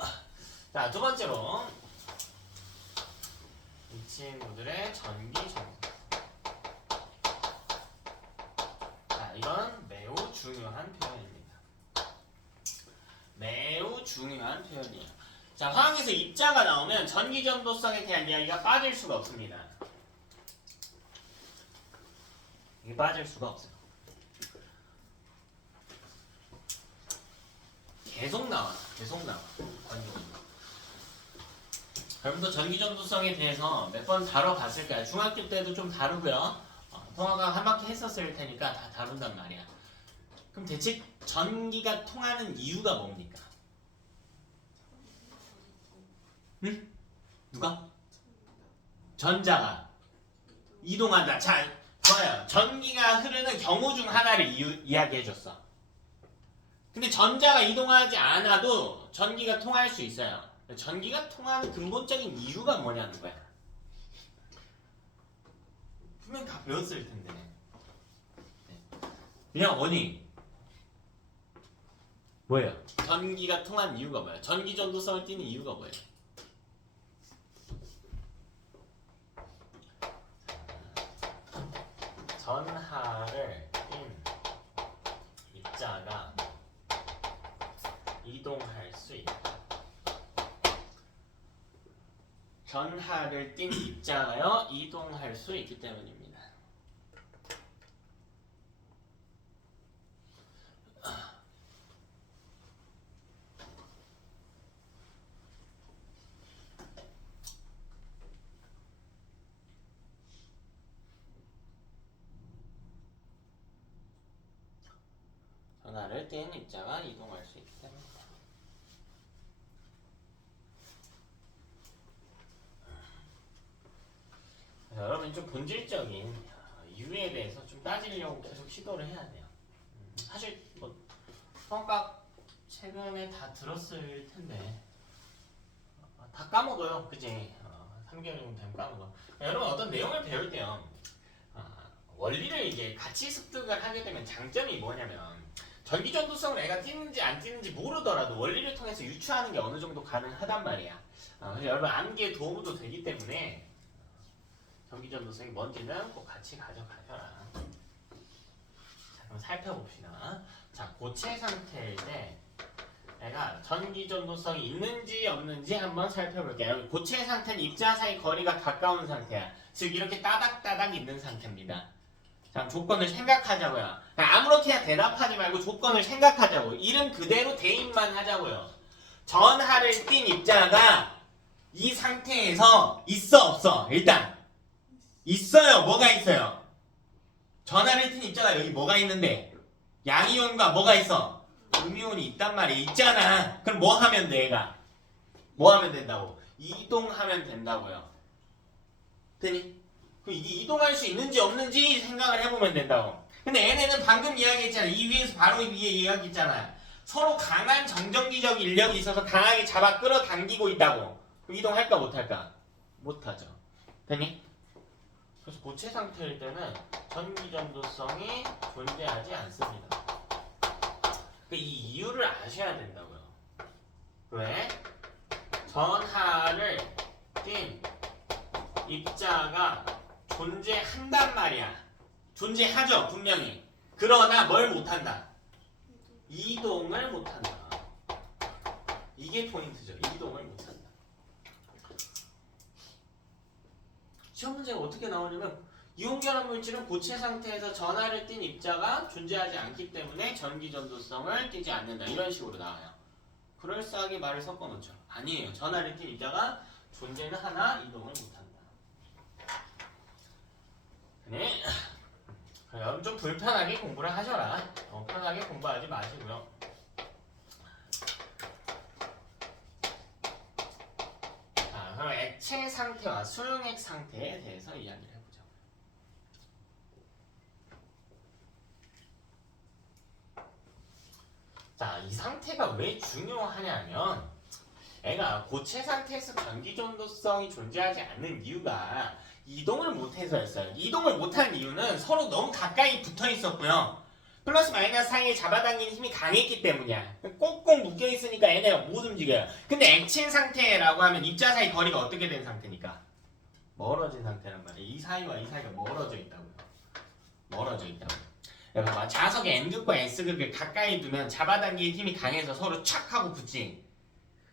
자, 두 번째로 이 친구들의 전기 정수. 자, 이건 매우 중요한 표현입니다. 매우 중요한 표현이에요. 자, 화학에서 입자가 나오면 전기 전도성에 대한 이야기가 빠질 수가 없습니다. 이게 빠질 수가 없어요. 계속 나와. 여러분도 전기 전도성에 대해서 몇 번 다뤄봤을까요? 중학교 때도 좀 다루고요. 통화가 한 바퀴 했었을 테니까 다 다룬단 말이야. 그럼 대체 전기가 통하는 이유가 뭡니까? 응? 누가? 전자가 이동한다. 자, 좋아요. 전기가 흐르는 경우 중 하나를 이야기해줬어. 근데 전자가 이동하지 않아도 전기가 통할 수 있어요. 전기가 통하는 근본적인 이유가 뭐냐는 거야. 분명 다 배웠을 텐데. 그냥 원인. 뭐예요? 전기가 통하는 이유가 뭐예요? 전기 전도성을 띠는 이유가 뭐예요? 전하를 띤 입자가 이동할 수 있다. 전하를 띤 입자가요 이동할 수 있기 때문입니다. 전하를 띤 입자가 이동할 수 있기 때문입니다. 여러분 좀 본질적인 이유에 대해서 좀 따지려고 계속 시도를 해야 돼요. 사실 뭐 성각 최근에 다 들었을 텐데 다 까먹어요, 그지? 3개월 정도 되면 까먹어. 여러분 어떤 내용을 배울 때요, 원리를 이제 같이 습득을 하게 되면 장점이 뭐냐면 전기 전도성을 애가 띄는지 안 띄는지 모르더라도 원리를 통해서 유추하는 게 어느 정도 가능하단 말이야. 그래서 여러분 암기에 도움도 되기 때문에 전기 전도성이 뭔지는 꼭 같이 가져가셔라. 자, 그럼 살펴봅시다. 자, 고체 상태일 때 애가 전기 전도성이 있는지 없는지 한번 살펴볼게요. 고체 상태는 입자 사이 거리가 가까운 상태야. 즉 이렇게 따닥따닥 있는 상태입니다. 자, 조건을 생각하자고요. 아무렇게나 대답하지 말고 조건을 생각하자고. 이름 그대로 대입만 하자고요. 전하를 띤 입자가 이 상태에서 있어 없어? 일단 있어요. 뭐가 있어요? 전하를 띤 입자가 여기 뭐가 있는데? 양이온과 뭐가 있어? 음이온이 있단 말이야. 있잖아. 그럼 뭐 하면 돼, 얘가? 뭐 하면 된다고? 이동하면 된다고요. 되니? 이게 이동할 수 있는지 없는지 생각을 해보면 된다고. 근데 얘네는 방금 이야기했잖아. 이 위에서 바로 위에 이야기했잖아. 서로 강한 정전기적 인력이 있어서 강하게 잡아 끌어당기고 있다고. 이동할까 못할까? 못하죠. 되니? 그래서 고체 상태일 때는 전기 전도성이 존재하지 않습니다. 이 이유를 아셔야 된다고요. 왜? 전하를 띤 입자가 존재한단 말이야. 존재하죠, 분명히. 그러나 뭘 못한다? 이동을 못한다. 이게 포인트죠. 이동을 못한다. 시험 문제가 어떻게 나오냐면 이온결합 물질은 고체 상태에서 전하를 띤 입자가 존재하지 않기 때문에 전기 전도성을 띠지 않는다. 이런 식으로 나와요. 그럴싸하게 말을 섞어놓죠. 아니에요. 전하를 띤 입자가 존재는 하나 이동을 못한다. 네. 여러분 좀 불편하게 공부를 하셔라. 편하게 공부하지 마시고요. 액체 상태와 수용액 상태에 대해서 이야기를 해보죠. 자, 이 상태가 왜 중요하냐면 애가 고체 상태에서 전기 전도성이 존재하지 않는 이유가 이동을 못해서였어요. 이동을 못하는 이유는 서로 너무 가까이 붙어 있었고요. 플러스 마이너스 사이에 잡아당기는 힘이 강했기 때문이야. 꼭꼭 묶여 있으니까 얘네가 못 움직여요. 근데 액체 상태라고 하면 입자 사이 거리가 어떻게 된 상태니까? 멀어진 상태란 말이에요. 이 사이와 이 사이가 멀어져 있다고요. 멀어져 있다고요. 봐봐, 자석의 N극과 S극을 가까이 두면 잡아당기는 힘이 강해서 서로 착 하고 붙지.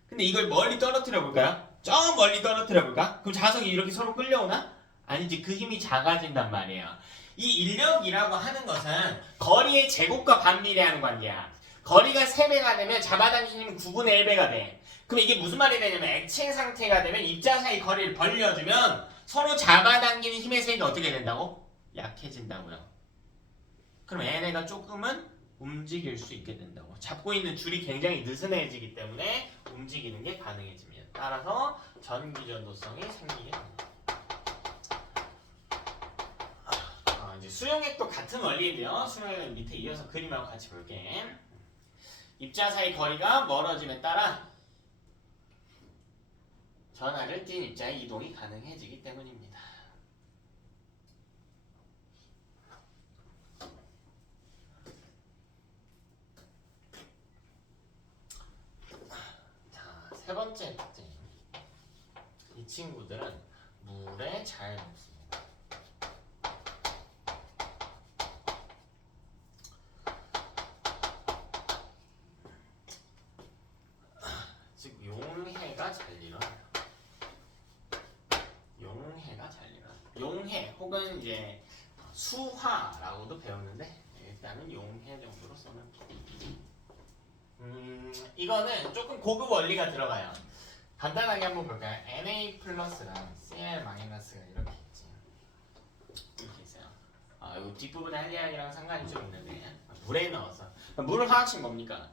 근데 이걸 멀리 떨어뜨려 볼까요? 저 멀리 떨어뜨려 볼까? 그럼 자석이 이렇게 서로 끌려오나? 아니지, 그 힘이 작아진단 말이에요. 이 인력이라고 하는 것은 거리의 제곱과 반비례하는 관계야. 거리가 3배가 되면 잡아당기는 힘은 9분의 1배가 돼. 그럼 이게 무슨 말이 되냐면 액체 상태가 되면 입자 사이 거리를 벌려주면 서로 잡아당기는 힘의 세기가 어떻게 된다고? 약해진다고요. 그럼 얘네가 조금은 움직일 수 있게 된다고. 잡고 있는 줄이 굉장히 느슨해지기 때문에 움직이는 게 가능해집니다. 따라서 전기전도성이 생기게 됩니다. 이제 수용액도 같은 원리인데요. 수용액은 밑에 이어서 그림하고 같이 볼게. 입자 사이 거리가 멀어짐에 따라 전하를 띤 입자의 이동이 가능해지기 때문입니다. 자, 세 번째 특징. 이 친구들은 물에 잘 녹습니다. 즉 용해가 잘 일어나요. 용해가 잘 일어나요. 용해 혹은 이제 수화라고도 배웠는데 일단은 용해 정도로 써는. 이거는 조금 고급 원리가 들어가요. 간단하게 한번 볼까요? Na 플러스랑 Cl 마이너스가 이렇게 있지. 이렇게 있어요. 이거 뒷부분에 할 이야기랑 상관이 좀 있는데 물에 넣어서 물은 화학식 뭡니까?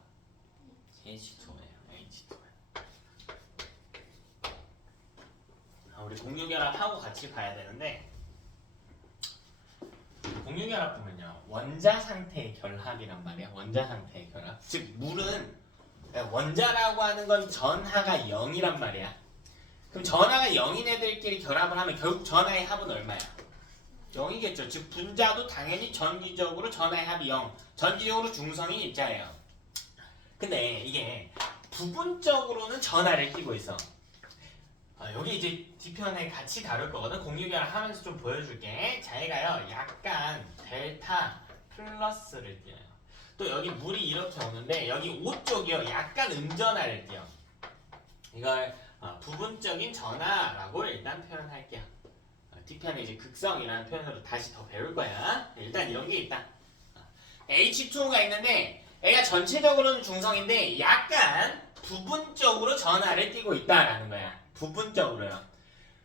H2예요. 우리 공유결합하고 같이 봐야 되는데 공유결합 보면요 원자 상태의 결합이란 말이야. 원자 상태의 결합. 즉 물은 원자라고 하는 건 전하가 0이란 말이야. 그럼 전하가 0인 애들끼리 결합을 하면 결국 전하의 합은 얼마야? 0이겠죠. 즉 분자도 당연히 전기적으로 전하의 합이 0. 전기적으로 중성인 입자예요. 근데 이게 부분적으로는 전하를 띄고 있어. 여기 이제 뒤편에 같이 다룰 거거든. 공유결합 하면서 좀 보여줄게. 자, 얘가요 약간 델타 플러스를 띄어요. 또 여기 물이 이렇게 오는데 여기 O 쪽이요 약간 음전하를 띄어. 이걸 부분적인 전하라고 일단 표현할게요. 뒤편에 이제 극성이라는 표현으로 다시 더 배울 거야. 일단 이런 게 있다. H2O가 있는데 얘가 전체적으로는 중성인데 약간 부분적으로 전하를 띄고 있다라는 거야. 부분적으로요.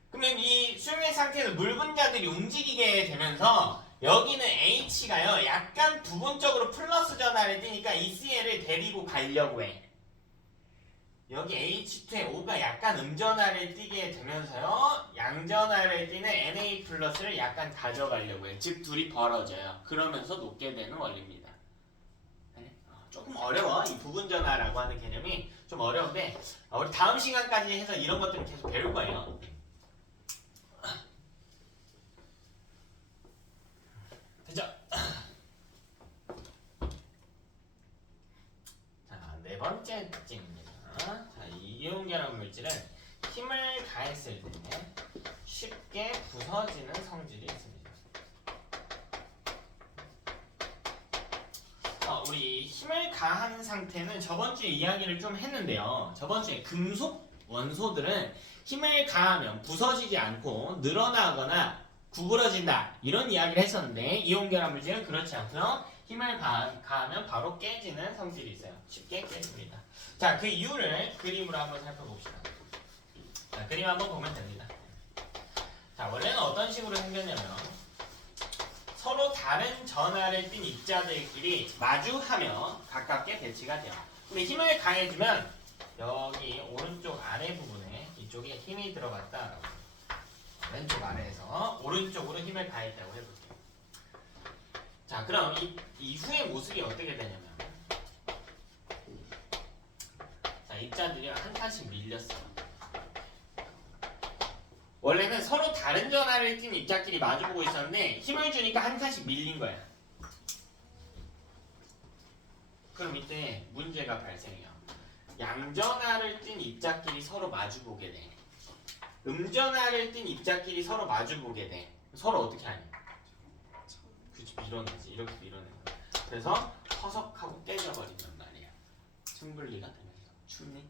그러면 이 수용액 상태에서 물 분자들이 움직이게 되면서 여기는 H가요 약간 부분적으로 플러스 전하를 띄니까 이 Cl을 데리고 가려고 해. 여기 H2에 O가 약간 음전하를 띄게 되면서요 양전하를 띄는 Na 플러스를 약간 가져가려고 해. 즉 둘이 벌어져요. 그러면서 녹게 되는 원리입니다. 조금 어려워. 이 부분전하라고 하는 개념이 좀 어려운데 우리 다음 시간까지 해서 이런 것들은 계속 배울 거예요. 됐죠? 자, 네 번째 특징입니다. 자, 이온결합 물질은 힘을 가했을 때 쉽게 부서지는 성질이 있습니다. 우리 힘을 가한 상태는 저번 주에 이야기를 좀 했는데요. 저번 주에 금속 원소들은 힘을 가하면 부서지지 않고 늘어나거나 구부러진다 이런 이야기를 했었는데 이온결합 물질은 그렇지 않고요. 힘을 가하면 바로 깨지는 성질이 있어요. 쉽게 깨집니다. 자, 그 이유를 그림으로 한번 살펴봅시다. 자, 그림 한번 보면 됩니다. 자, 원래는 어떤 식으로 생겼냐면 서로 다른 전하를 띤 입자들끼리 마주하며 가깝게 배치가 돼요. 근데 힘을 가해주면 여기 오른쪽 아래 부분에 이쪽 이쪽에 힘이 들어갔다라고. 왼쪽 아래에서 오른쪽으로 힘을 가했다고 해볼게요. 자, 그럼 이 후의 모습이 어떻게 되냐면, 자, 입자들이 한 칸씩 밀렸어. 원래는 서로 다른 전하를 띈 입자끼리 마주보고 있었는데 힘을 주니까 한 칸씩 밀린 거야. 그럼 이때 문제가 발생해요. 양전하를 띤 입자끼리 서로 마주보게 돼. 음전하를 띤 입자끼리 서로 마주보게 돼. 서로 어떻게 하니? 그치, 밀어내지. 이렇게 밀어내는 거야. 그래서 허석하고 깨져버린단 말이야. 층분리가 되면서. 춥니?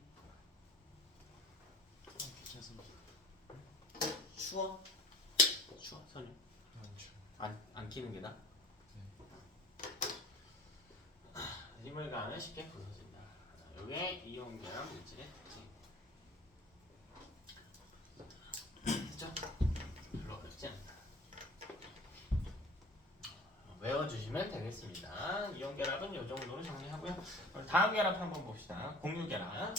추워? 추워? 선이? 안 키는 게 나아? 힘을 가하면 쉽게 부서진다. 요게 이온결합 물질의 특징. 됐죠? 별로 어렵지 않다. 외워주시면 되겠습니다. 이온결합은 요 정도로 정리하고요. 다음 결합 한번 봅시다. 공유결합.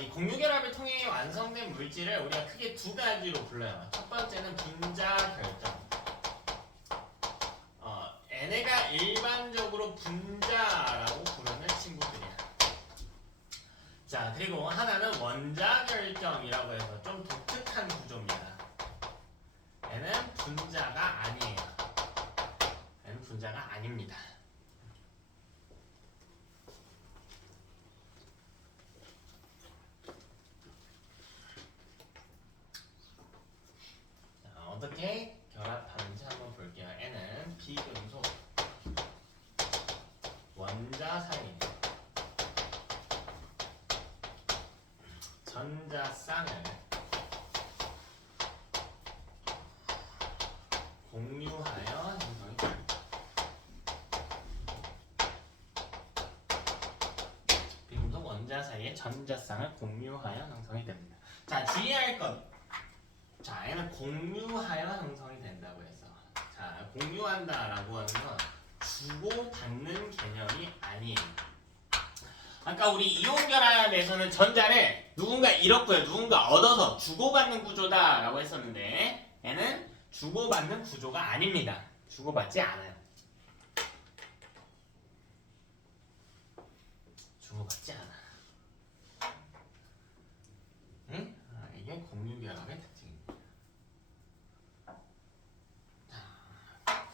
이 공유결합을 통해 완성된 물질을 우리가 크게 두 가지로 불러요. 첫 번째는 분자 결정. 얘네가 일반적으로 분자라고 부르는 친구들이야. 자, 그리고 하나는 원자 결정이라고 해서 좀 독특한 구조입니다. 얘는 분자가 아니에요. 얘는 분자가 아닙니다. 어떻게 결합하는지 한번 볼게요. N은 비금속 원자 사이 전자쌍을 공유하여 형성이 됩니다. 비금속 원자 사이의 전자쌍을 공유하여 형성이 됩니다. 자, 주의할 것. 자, 얘는 공유하여 형성이 된다고 해서, 자, 공유한다라고 하는 건 주고받는 개념이 아니에요. 아까 우리 이온결합에서는 전자를 누군가 잃었고요, 누군가 얻어서 주고받는 구조다라고 했었는데, 얘는 주고받는 구조가 아닙니다. 주고받지 않아요. 주고받지 않아. 응? 이게 공유결합의 특징입니다.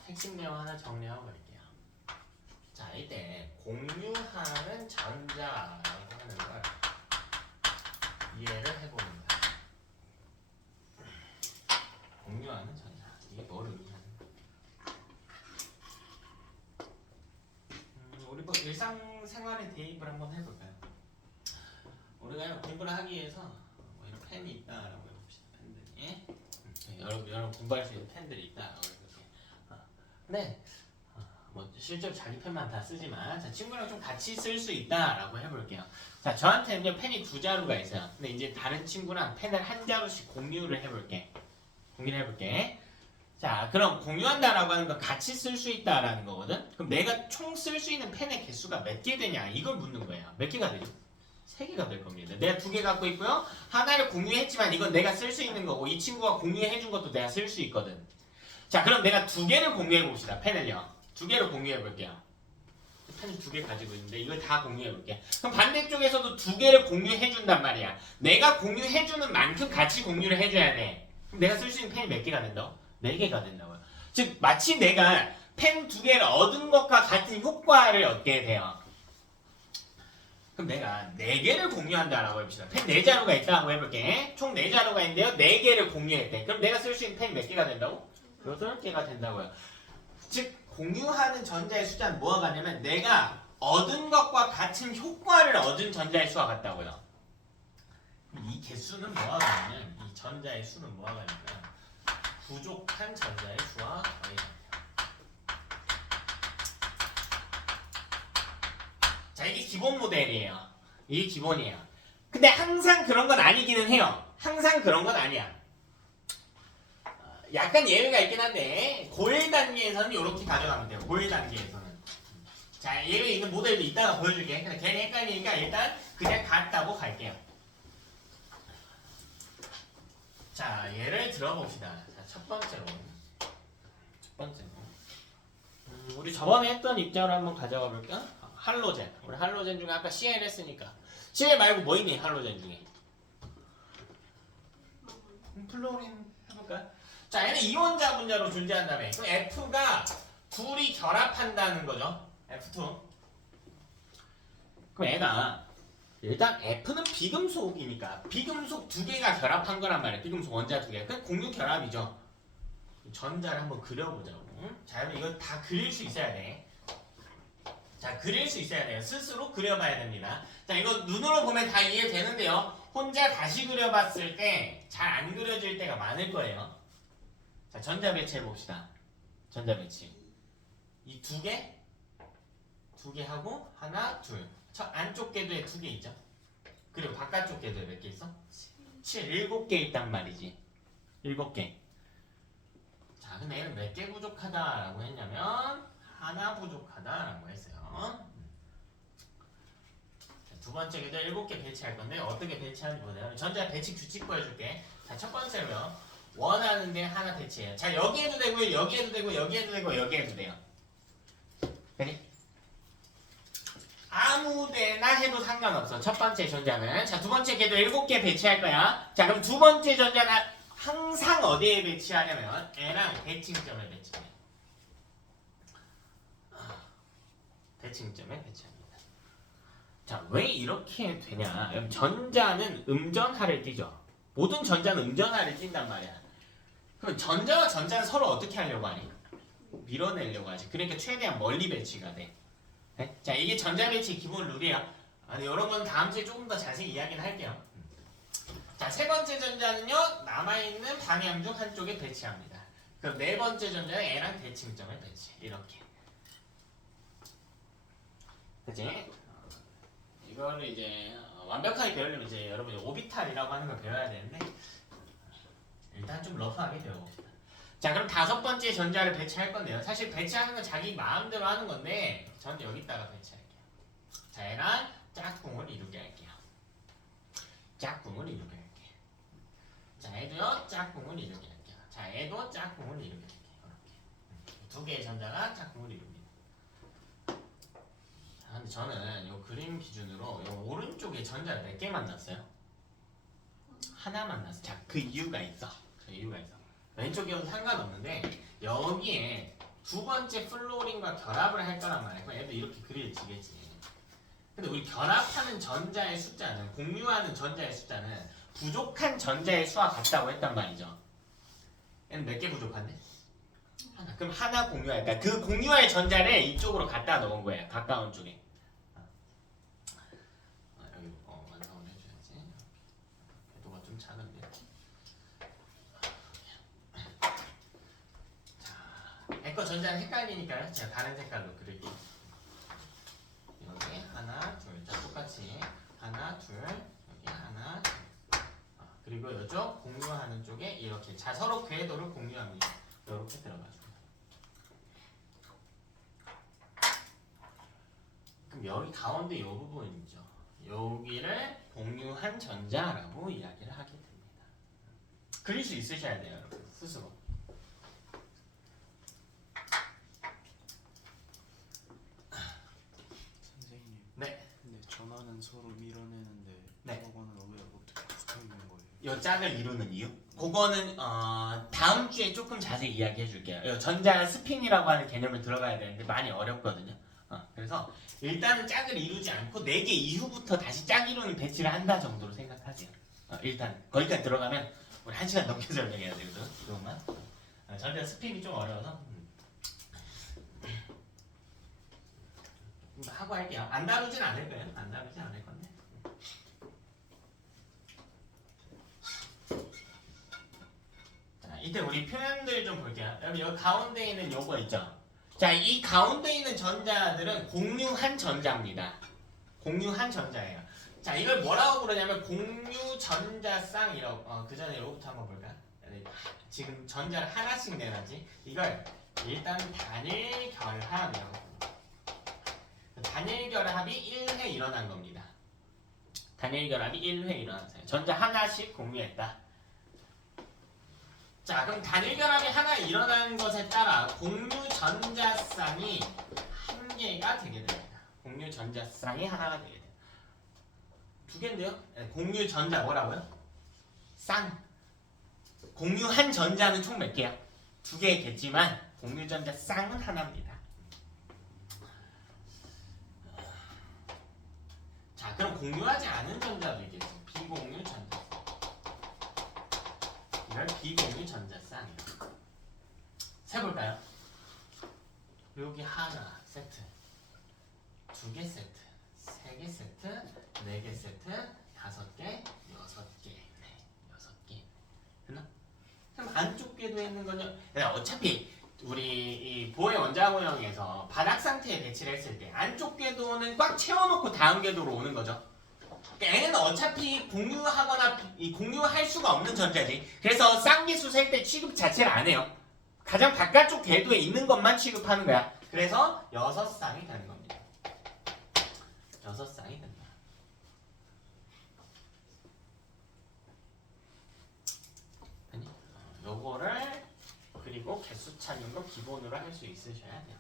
핵심 내용 하나 정리하고 갈게요. 자, 이때 공유하는 전자라고 하는 걸 이해를 해봅니다. 공유하는 전자, 이게 뭘 의미하는가? 우리 뭐 일상생활에 대입을 한번 해볼까요? 우리가 공부를 하기 위해서 뭐 이런 펜이 있다라고 해봅시다. 펜들이, 여러분 공부할 수 있는 펜들이 있다. 네, 뭐 실제로 자기 펜만 다 쓰지만, 자, 친구랑 좀 같이 쓸 수 있다라고 해볼게요. 자, 저한테는요 펜이 2자루가 있어요. 근데 이제 다른 친구랑 펜을 1자루씩 공유를 해볼게. 자, 그럼 공유한다라고 하는 건 같이 쓸 수 있다라는 거거든. 그럼 내가 총 쓸 수 있는 펜의 개수가 몇 개 되냐 이걸 묻는 거예요. 몇 개가 되죠? 3개가 될 겁니다. 내가 2개 갖고 있고요. 하나를 공유했지만 이건 내가 쓸 수 있는 거고, 이 친구가 공유해준 것도 내가 쓸 수 있거든. 자, 그럼 내가 2개를 공유해 봅시다. 펜을요. 2개를 공유해 볼게요. 펜을 2개 가지고 있는데 이걸 다 공유해 볼게. 그럼 반대쪽에서도 2개를 공유해 준단 말이야. 내가 공유해 주는 만큼 같이 공유를 해줘야 돼. 그럼 내가 쓸 수 있는 펜이 몇 개가 된다고? 4개가 된다고요. 즉 마치 내가 펜 2개를 얻은 것과 같은 효과를 얻게 돼요. 그럼 내가 4개를 공유한다라고 해봅시다. 펜 4자루가 있다고 해볼게. 총 4자루가 있는데요. 4개를 공유했대. 그럼 내가 쓸 수 있는 펜이 몇 개가 된다고? 8개가 된다고요. 즉 공유하는 전자의 숫자는 뭐가 같냐면 내가 얻은 것과 같은 효과를 얻은 전자의 수와 같다고요. 이 개수는 뭐가 같냐면, 이 전자의 수는 뭐가 같냐면 부족한 전자의 수와 거의 같아요. 자, 이게 기본 모델이에요. 이게 기본이에요. 근데 항상 그런 건 아니기는 해요. 항상 그런 건 아니야. 약간 예외가 있긴 한데 고일 단계에서는 이렇게 가져가면 돼요. 고일 단계에서는. 자, 예외 있는 모델도 이따가 보여줄게. 근데 괜히 헷갈리니까 일단 그냥 같다고 갈게요. 자, 예를 들어봅시다. 자, 첫 번째로. 우리 저번에 했던 입장을 한번 가져가 볼까? 할로젠. 우리 할로젠 중에 아까 CL 했으니까. CL 말고 뭐 있니? 할로젠 중에. 플로린 해볼까? 자, 얘는 이원자 분자로 존재한다며. 그럼 F가 둘이 결합한다는 거죠. F2. 그럼 얘가 일단 F는 비금속이니까 비금속 두 개가 결합한 거란 말이야. 비금속 원자 두 개. 그 공유 결합이죠. 전자를 한번 그려보자고. 자, 여러분 이거 다 그릴 수 있어야 돼. 자, 그릴 수 있어야 돼요. 스스로 그려봐야 됩니다. 자, 이거 눈으로 보면 다 이해되는데요. 혼자 다시 그려봤을 때 잘 안 그려질 때가 많을 거예요. 자, 전자 배치 해봅시다. 전자 배치. 이 두 개? 두 개 하고 하나, 둘. 저 안쪽 궤도에 두 개 있죠? 그리고 바깥쪽 궤도에 몇 개 있어? 7, 7개 있단 말이지. 7개. 자, 근데 얘는 몇 개 부족하다라고 했냐면 하나 부족하다라고 했어요. 자, 두 번째 궤도 7개 배치할 건데 어떻게 배치하는지 보세요. 전자 배치 규칙 보여줄게. 자, 첫 번째로요. 원하는데 하나 배치해요. 자, 여기에도 되고요. 여기에도 되고 여기에도 되고 여기에도 돼요. 그니? 아무데나 해도 상관없어. 첫 번째 전자는. 자, 두 번째 궤도 7개 배치할 거야. 자, 그럼 두 번째 전자는 항상 어디에 배치하냐면 N랑 대칭점에 배치해. 대칭점에 배치합니다. 자, 왜 이렇게 되냐? 전자는 음전하를 띠죠. 모든 전자는 음전하를 띈단 말이야. 그럼 전자와 전자는 서로 어떻게 하려고 하니? 밀어내려고 하지. 그러니까 최대한 멀리 배치가 돼. 네? 자, 이게 전자 배치 기본 룰이야. 이런 건 다음 주에 조금 더 자세히 이야기는 할게요. 자, 세 번째 전자는요, 남아있는 방향 중 한쪽에 배치합니다. 그럼 네 번째 전자는 N랑 대칭점에 배치. 이렇게. 그치? 이거를 이제 완벽하게 배우려면 이제 여러분이 오비탈이라고 하는 걸 배워야 되는데, 일단 좀 러프하게 배워봅시다. 자, 그럼 다섯 번째 전자를 배치할 건데요. 사실 배치하는 건 자기 마음대로 하는 건데, 전 여기다가 배치할게요. 자, 얘랑 짝꿍을 이루게 할게요. 짝꿍을 이루게 할게요. 자, 얘도요, 짝꿍을 이루게 할게요. 자, 얘도 짝꿍을 이루게 할게요. 이렇게. 두 개의 전자가 짝꿍을 이룹니다. 자, 근데 저는 이 그림 기준으로 이 오른쪽에 전자 몇 개 만났어요? 하나 만났어. 자, 그 이유가 있어. 그 이유가 있어. 왼쪽이어도 상관없는데 여기에 두 번째 플로린과 결합을 할 거란 말이야. 그럼 얘도 이렇게 그려지겠지. 근데 우리 결합하는 전자의 숫자는, 공유하는 전자의 숫자는 부족한 전자의 수와 같다고 했단 말이죠. 얘는 몇 개 부족한데? 하나. 그럼 하나 공유할까? 그 공유할 전자를 이쪽으로 갖다 넣은 거야. 가까운 쪽에. 여기 완성을 해줘야지. 궤도가 좀 작은데. 거 전자는 헷갈리니까요. 제가 다른 색깔로 그릴게요. 여기 하나, 둘. 자, 똑같이 하나, 둘. 여기 하나, 둘. 그리고 이쪽 공유하는 쪽에 이렇게. 자, 서로 궤도를 공유합니다. 이렇게 들어가죠. 그럼 여기 가운데 이 부분이죠. 여기를 공유한 전자라고 이야기를 하게 됩니다. 그릴 수 있으셔야 돼요, 여러분. 스스로. 선생님. 네. 근데 전화는 서로 밀어내는데 네. 저거는 왜 어떻게 붙어 있는 거예요? 이 짝을 이루는 이유? 그거는 다음 주에 조금 자세히 이야기해 줄게요. 전자 스핀이라고 하는 개념을 들어가야 되는데 많이 어렵거든요. 그래서 일단은 짝을 이루지 않고 4개 이후부터 다시 짝 이루는 배치를 한다 정도로 생각하세요. 일단 거기까지 들어가면 우리 1시간 넘게 설명해야 되거든. 이것만. 전자 스핀이 좀 어려워서 하고 할게요. 안 다루진 않을 거예요. 안 다루진 않을 건데. 자, 이때 우리 표현들 좀 볼게요. 여러분 여기 가운데 있는 요거 있죠? 자, 이 가운데 있는 전자들은 공유한 전자입니다. 공유한 전자예요. 자, 이걸 뭐라고 부르냐면 공유전자쌍이라고. 그 전에 이거부터 한번 볼까요? 지금 전자를 하나씩 내놨지. 이걸 일단 단일 결합이라고 부릅니다. 단일 결합이 1회 일어난 겁니다. 단일 결합이 1회 일어났어요. 전자 하나씩 공유했다. 자, 그럼 단일 결합이 하나 일어난 것에 따라 공유 전자쌍이 한 개가 되게 됩니다. 공유 전자쌍이 하나가 되게 돼요. 두 개인데요? 네, 공유 전자 뭐라고요? 쌍. 공유한 전자는 총 몇 개야? 두 개겠지만 공유 전자 쌍은 하나입니다. 자, 그럼 공유하지 않은 전자도 있겠죠. 비공유 전자. 이걸 비공유 전자쌍이다. 세볼까요? 여기 하나 세트, 두 개 세트, 세 개 세트, 네 개 세트, 다섯 개, 여섯 개, 네, 여섯 개. 됐나? 그럼 안쪽 궤도에 있는 건요. 어차피 우리 이 보의 원자고형에서 바닥 상태에 배치를 했을 때 안쪽 궤도는 꽉 채워놓고 다음 궤도로 오는 거죠. 얘는 어차피 공유하거나 공유할 수가 없는 전자지. 그래서 쌍기수 셀 때 취급 자체를 안 해요. 가장 바깥쪽 궤도에 있는 것만 취급하는 거야. 그래서 6쌍이 되는 겁니다. 6쌍이 된다. 아니, 요거를 그리고 개수 찾는 거 기본으로 할 수 있으셔야 돼요.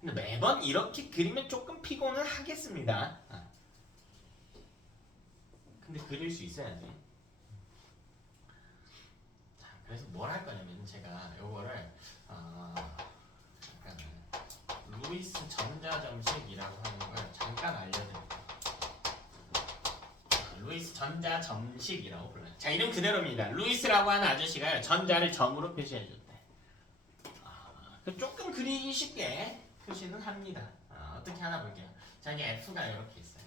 근데 매번 이렇게 그리면 조금 피곤은 하겠습니다. 근데 그릴 수 있어야 돼. 자, 그래서 뭘 할 거냐면 제가 요거를 약간 루이스 전자점식이라고 하는 걸 잠깐 알려드릴게요. 루이스 전자점식이라고 불러요. 자, 이름 그대로입니다. 루이스라고 하는 아저씨가 전자를 점으로 표시해줬대. 조금 그리기 쉽게 표시는 합니다. 어떻게 하나 볼게요. 자, 이게 F가 이렇게 있어요.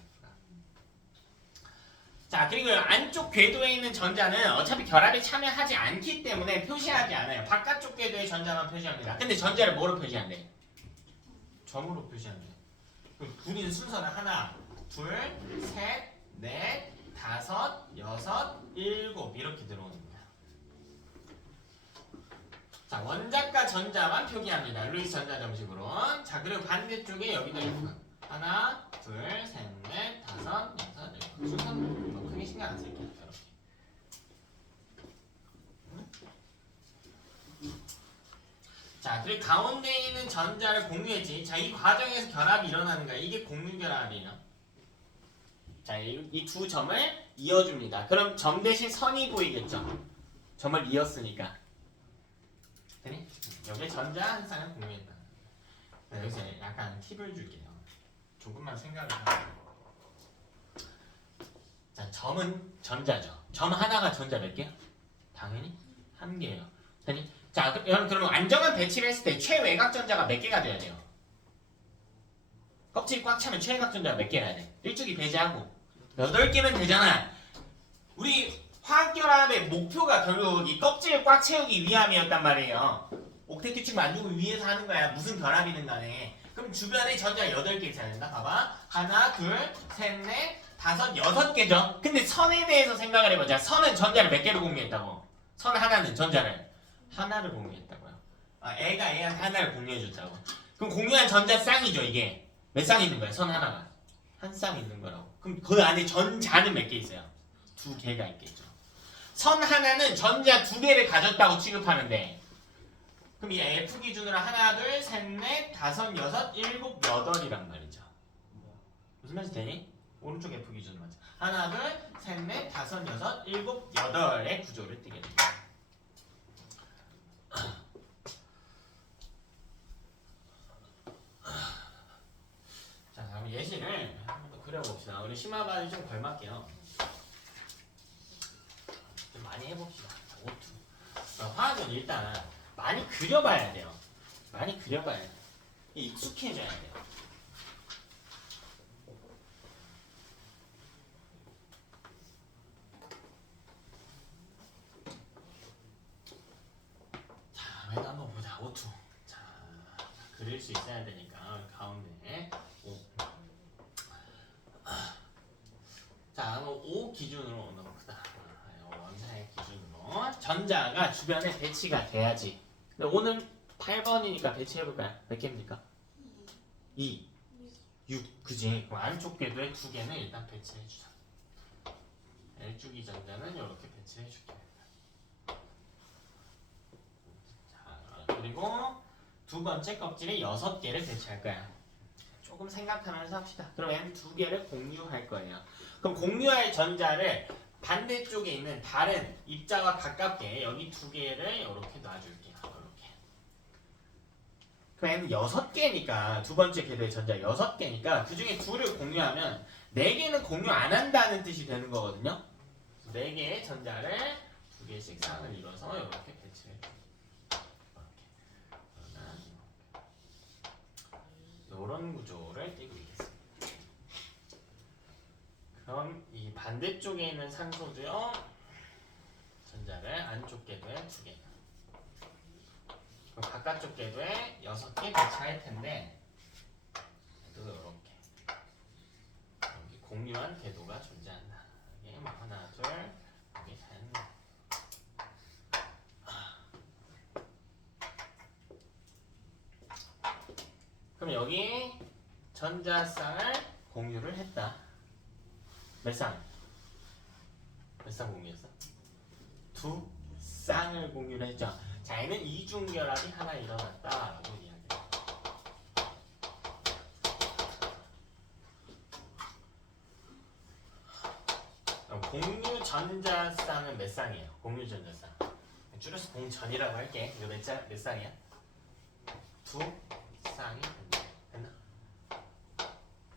자, 그리고 안쪽 궤도에 있는 전자는 어차피 결합에 참여하지 않기 때문에 표시하지 않아요. 바깥쪽 궤도의 전자만 표시합니다. 근데 전자를 뭐로 표시한대? 점으로 표시한대. 그럼 구리는 순서는 하나, 둘, 셋, 넷, 다섯, 여섯, 일곱 이렇게 들어오는 거야. 자, 원자과 전자만 표기합니다. 루이스 전자점식으로. 자, 그리고 반대쪽에 여기도 F가 하나, 둘, 셋, 넷, 다섯, 여섯, 일곱. 순서는 뭐 크게 신경 안 쓸게요. 이렇게. 자, 그리고 가운데 있는 전자를 공유했지. 자, 이 과정에서 결합이 일어나는 거야. 이게 공유 결합이에요. 자, 이 두 점을 이어줍니다. 그럼 점 대신 선이 보이겠죠? 점을 이었으니까. 되니? 여기 전자 한 쌍을 공유했다. 여기서 약간 팁을 줄게요. 조금만 생각을 하세요. 자, 점은 전자죠. 점 하나가 전자 몇 개야? 당연히 한 개예요. 되니? 자, 그럼 안정한 배치를 했을 때 최외곽 전자가 몇 개가 돼야 돼요? 껍질이 꽉 차면 최외곽 전자가 몇 개야 돼? 일주기 배제하고 8개면 되잖아. 우리 화학결합의 목표가 결국 이 껍질을 꽉 채우기 위함이었단 말이에요. 옥텟 규칙 만들고 위해서 하는 거야. 무슨 결합이든 간에. 그럼 주변에 전자가 8개 있어야 된다. 봐봐. 하나, 둘, 셋, 넷, 다섯, 6개죠. 근데 선에 대해서 생각을 해보자. 선은 전자를 몇 개를 공유했다고? 선 하나는 전자를 하나를 공유했다고요. 애가 애한테 하나를 공유해줬다고. 그럼 공유한 전자 쌍이죠. 이게 몇 쌍 있는 거야? 선 하나가 한 쌍 있는 거라고. 그럼 그 안에 전자는 몇 개 있어요? 2개가 있겠죠. 선 하나는 전자 2개를 가졌다고 취급하는데, 그럼 이 F 기준으로 하나, 둘, 셋, 넷, 다섯, 여섯, 일곱, 여덟이란 말이죠. 무슨 말인지 되니? 오른쪽 F 기준 맞아. 하나, 둘, 셋, 넷, 다섯, 여섯, 일곱, 여덟의 구조를 띠게 됩니다. 자, 그럼 예시를 한번 더 그려봅시다. 우리 심화반이 좀 걸맞게요. 좀 많이 해봅시다. 오투. 화학은 일단 많이 그려봐야 돼요. 많이 그려봐야 돼요. 익숙해져야 돼요. 자, 외도 한번 보자. 오투. 자, 그릴 수 있어야 되니까 가운데 오. O 기준으로 너무 크다. 원사의 기준으로 전자가 주변에 배치가 돼야지. 근데 오늘 8번이니까 배치해볼까요? 몇 개입니까? 2, 6, 그지? 그럼 안쪽 궤도에 2개는 일단 배치해주자. L주기 전자는 이렇게 배치해줄게. 자, 그리고 두 번째 껍질에 6개를 배치할 거야. 조금 생각하면서 합시다. 그럼 M 2개를 공유할 거예요. 그럼 공유할 전자를 반대쪽에 있는 다른 입자와 가깝게 여기 2개를 이렇게 놔줄게요. 이렇게. 그럼 M은 6개니까 두 번째 궤도의 전자 6개니까 그 중에 2를 공유하면 4개는 공유 안 한다는 뜻이 되는 거거든요. 4개의 전자를 2개씩 쌍을 이뤄서 이렇게 배치해. 이런 구조를 띄고 있겠습니다. 그럼 이 반대쪽에 있는 산소도요. 전자를 안쪽 궤도에 2개. 그럼 바깥쪽 궤도에 6개 배치할 텐데 또 이렇게 여기 공유한 궤도가 존재한다. 이게 뭐 하나, 둘, 여기 셋, 넷. 그럼 여기 전자쌍을 공유를 했다. 몇 쌍? 몇 쌍 공유했어? 2쌍을 공유를 했죠. 자, 얘는 이중결합이 하나 일어났다라고 이야기해요. 공유 전자쌍은 몇 쌍이에요? 공유 전자쌍. 줄여서 공전이라고 할게. 이거 몇 쌍이야? 2쌍이 됐나?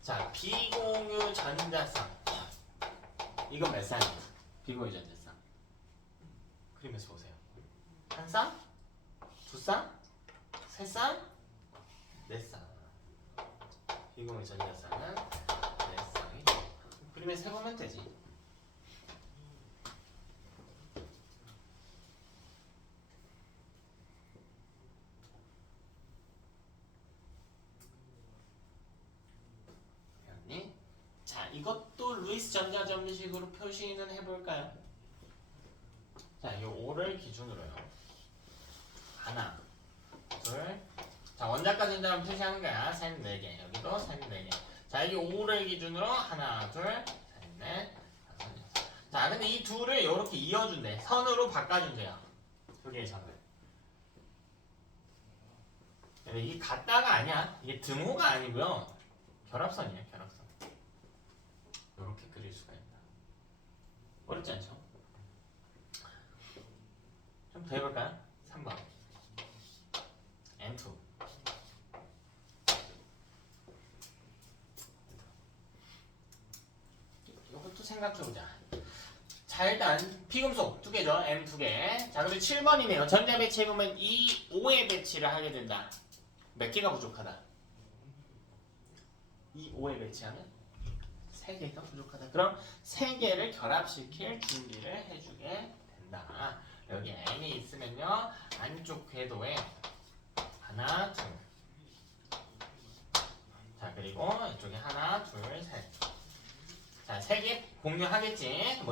자, 비공유 전자쌍. 이건 몇 쌍이에요? 비공유 전자쌍. 그림에서 보세요. 한 쌍? 두 쌍? 세 쌍? 네 쌍. 비공유 전자쌍은 네 쌍이 됩니다. 그림에 세 보면 되지. 자, 이것도 루이스 전자점식으로 표시는 해볼까요? 자, 이 5를 기준으로요. 하나, 둘. 자, 원자과 전자를 표시하는 거야. 셋, 네 개. 여기도 셋, 네 개. 자, 여기 5를 기준으로 하나, 둘, 셋, 넷, 다섯, 여섯. 자, 근데 이 둘을 이렇게 이어준대. 선으로 바꿔준대요. 두 개의 선을. 근데 이게 같다가 아니야. 이게 등호가 아니고요. 결합선이에요, 결합선. 이렇게 그릴 수가 있다. 어렵지 않죠? 좀 더 해볼까요? 3번 N2 이것도 생각해보자. 자, 일단 비금속 2개죠. M 2개. 자, 그리고 7번이네요. 전자 배치해보면 이 5의 배치를 하게 된다. 몇 개가 부족하다? 이 5의 배치하면 3개가 부족하다. 그럼 3개를 결합시킬 준비를 해주게 된다. 여기 N이 있으면요. 안쪽 궤도에 하나, 둘. 자, 그리고 이쪽에 하나, 둘, 셋. 자, 3개 공유하겠지.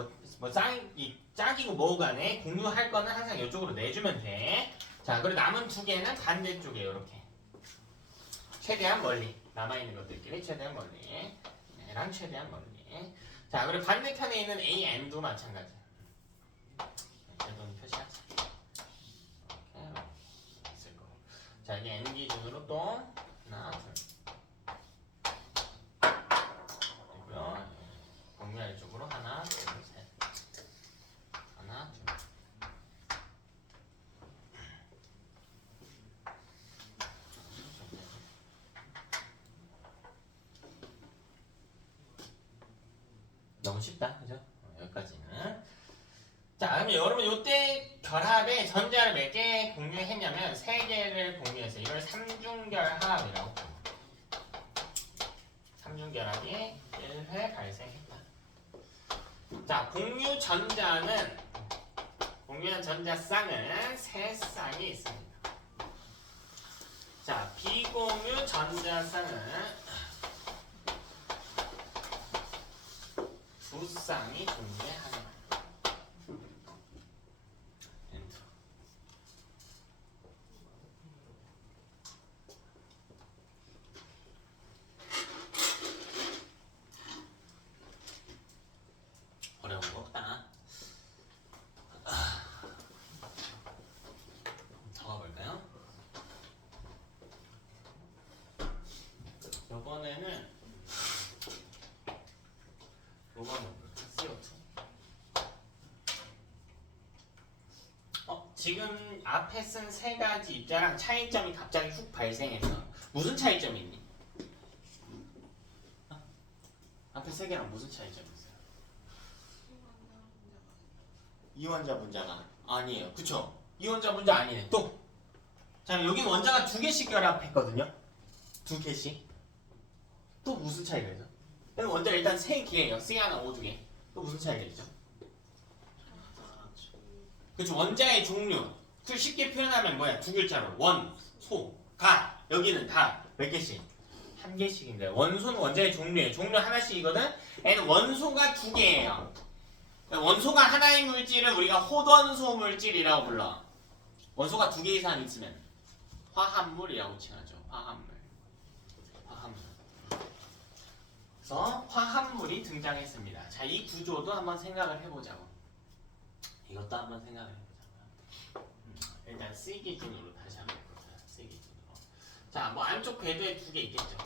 짝이고 뭐고 간에 공유할 거는 항상 이쪽으로 내주면 돼. 자, 그리고 남은 2개는 반대쪽에 이렇게. 최대한 멀리. 남아있는 것들끼리 최대한 멀리. 얘랑 최대한 멀리. 자, 그리고 반대편에 있는 A, M도 마찬가지. 궤도는 표시하자. 이렇게 쓸 거고. 자, 이게 N 기준으로 또 하나, 둘. 그리고요. 공유할 쪽으로 하나, 둘, 셋. 하나, 둘. 너무 쉽다, 그죠? 여기까지는. 자, 그러면 여러분 이때 결합에 전자를 몇 개 공유했냐면 3개를 공유해서 이걸 삼중결합이라고 부릅니다. 삼중결합이 1회 발생했다. 자, 공유한 전자쌍은 3쌍이 있습니다. 자, 비공유 전자쌍은 2 두 쌍이 존재하는 엔터. 어려운 거 없다. 적어볼까요? 이번에는 로마노 CO2. 지금 앞에 쓴 세 가지 입자랑 차이점이 갑자기 훅 발생했어. 무슨 차이점이 있니? 앞에 세 개랑 무슨 차이점이 있어요? 이원자 분자가 아니에요. 그쵸? 이원자 분자 아니네. 또! 자, 여기 원자가 두 개씩 결합했거든요. 두 개씩. 또 무슨 차이가 있어? 여기 원자 일단 세 개예요. C 하나 O 두 개. 또 무슨 차이가 있죠? 그쵸? 원자의 종류. 그 쉽게 표현하면 뭐야? 두 글자로 원, 소, 가. 여기는 다 몇 개씩? 한 개씩인데 원소는 원자의 종류예요. 종류 하나씩이거든. 얘는 원소가 두 개예요. 원소가 하나의 물질은 우리가 호전소 물질이라고 불러. 원소가 두 개 이상 있으면 화합물이라고 칭하죠. 화합물. 그래서 화합물이 등장했습니다. 자, 이 구조도 한번 생각을 해보자고. 이것도 한번 생각을 해보자고. 일단 C 기준으로 다시 한번 보자. C 기준으로. 자, 뭐 안쪽 궤도에 두 개 있겠죠.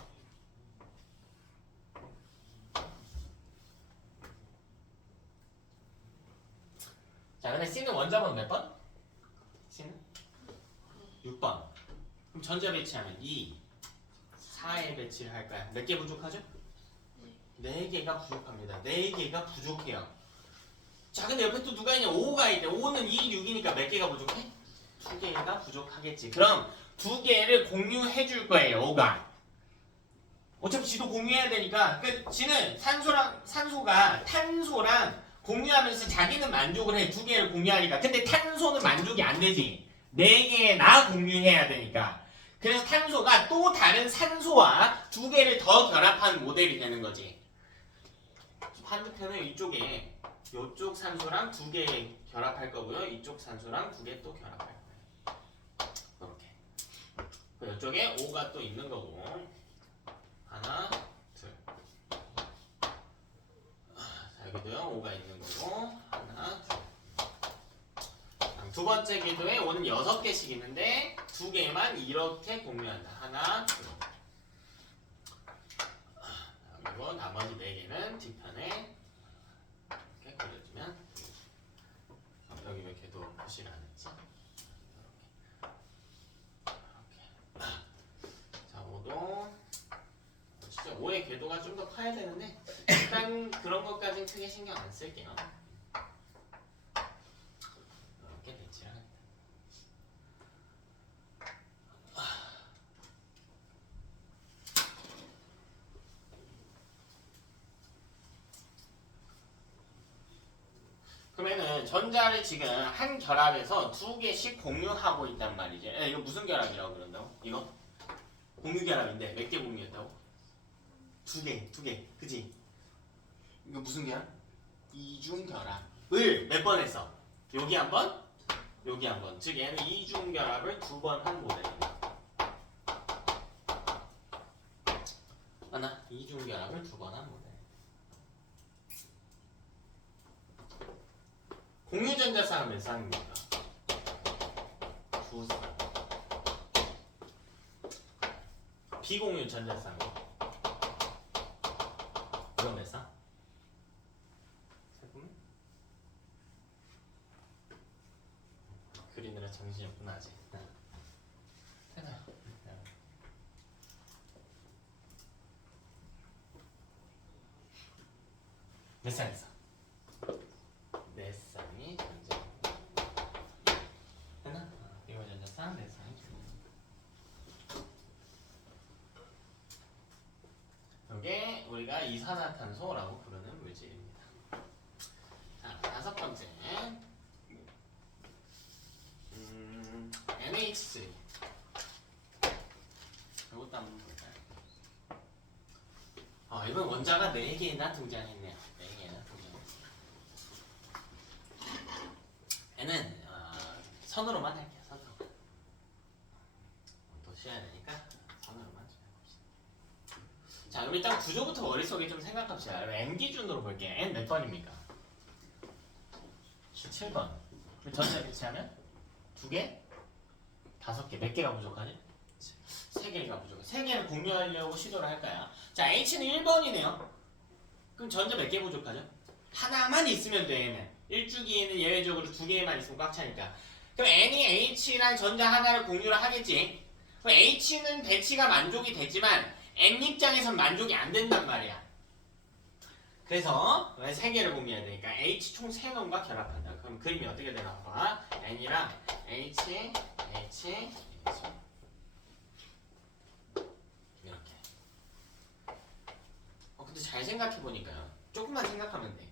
자, 근데 C는 원자번 몇 번? C는? 6번. 그럼 전자 배치하면 2, 4에 배치를 할 거야. 몇 개 부족하죠? 4개가 부족합니다. 4개가 부족해요. 자, 근데 옆에 또 누가 있냐? 5가 있대. 5는 2, 6이니까 몇 개가 부족해? 2개가 부족하겠지. 그럼 2개를 공유해 줄 거예요. 5가. 어차피 지도 공유해야 되니까. 그러니까 지는 산소가 탄소랑 공유하면서 자기는 만족을 해. 2개를 공유하니까. 근데 탄소는 만족이 안 되지. 4개나 공유해야 되니까. 그래서 탄소가 또 다른 산소와 2개를 더 결합한 모델이 되는 거지. 반대편은 이쪽에 이쪽 산소랑 2개 결합할 거고요. 이쪽 산소랑 2개 또 결합할 거예요. 이렇게. 이쪽에 O가 또 있는 거고. 하나, 둘. 자, 여기도요. O가 있는 거고. 하나, 둘. 두 번째 궤도에 O는 6개씩 있는데 2개만 이렇게 공유한다. 하나, 둘. 그리고 나머지 4개는 뒷편에 이렇게 그려주면 여기 왜 궤도 표시를 안 했지? 이렇게. 자, 5도 진짜 5의 궤도가 좀 더 커야 되는데 일단 그런 것까지는 크게 신경 안 쓸게요. 이렇게 배치를 합니다. 그러면은 전자를 지금 한 결합에서 2개씩 공유하고 있단 말이지. 이거 무슨 결합이라고 그런다고? 이거? 공유 결합인데 몇 개 공유했다고? 2개. 그지? 이거 무슨 결합? 이중 결합을 몇 번 했어? 여기 한 번? 여기 한 번. 즉 얘는 이중 결합을 2번 한 모델이네. 맞나? 이중 결합을 2번 한 모델. 공유 전자쌍은 몇 쌍입니까? 2쌍. 비공유 전자쌍은 이건 몇 쌍? 잠깐만. 그리느라 정신이 없구나 아직. 해봐요. 몇 쌍 있어? 4쌍이 전자. 됐나? 이거 전자쌍 4쌍이. 이게 우리가 이산화탄소라고 부르는 물질입니다. 자, 5번째. NH3. 이것도 한번 볼까요? 이번 원자가 4개나 등장했네요. 4개나 등장. 얘는 선으로만 할게요. 선으로. 또 쉬어야 되니까 선으로만 좀 해봅시다. 자, 그럼 일단 구조부터 머릿속에 좀 생각합시다. n 기준으로 볼게요. n 몇 번입니까? 7번. 전자 배치하면 2개? 5개. 몇 개가 부족하지? 3개가 부족해. 3개를 공유하려고 시도를 할까요? 자, H는 1번이네요. 그럼 전자 몇 개 부족하죠? 하나만 있으면 돼, 얘는. 1주기에는 예외적으로 2개만 있으면 꽉 차니까. 그럼 N이 H랑 전자 하나를 공유를 하겠지. 그럼 H는 배치가 만족이 됐지만 N 입장에선 만족이 안 된단 말이야. 그래서 3개를 공유해야 되니까 H 총 3놈과 결합한다. 그럼 그림이 어떻게 되나 봐. N이랑 H, H, H 이렇게. 근데 잘 생각해보니까요. 조금만 생각하면 돼.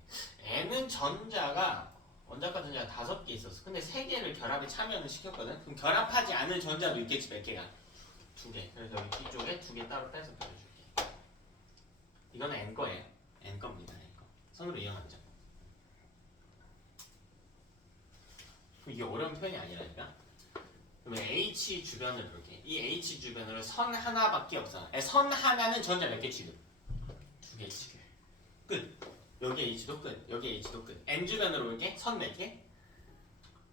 N은 전자가 원자과 전자가 5개 있었어. 근데 3개를 결합에 참여를 시켰거든. 그럼 결합하지 않은 전자도 있겠지. 몇 개가? 2개. 그래서 여기 뒤쪽에 2개 따로 빼서 그려줄게. 이거는 N 거예요. N 겁니다. N 거. 선으로 이용하죠. 이게 어려운 표현이 아니라니까. 그러면 H 주변을 볼게. 이 H 주변으로 선 하나밖에 없어. 선 하나는 전자 몇 개 취급? 2개 취급. 끝. 여기 H도 끝. 여기 H도 끝. N 주변으로 볼게. 선 몇 개?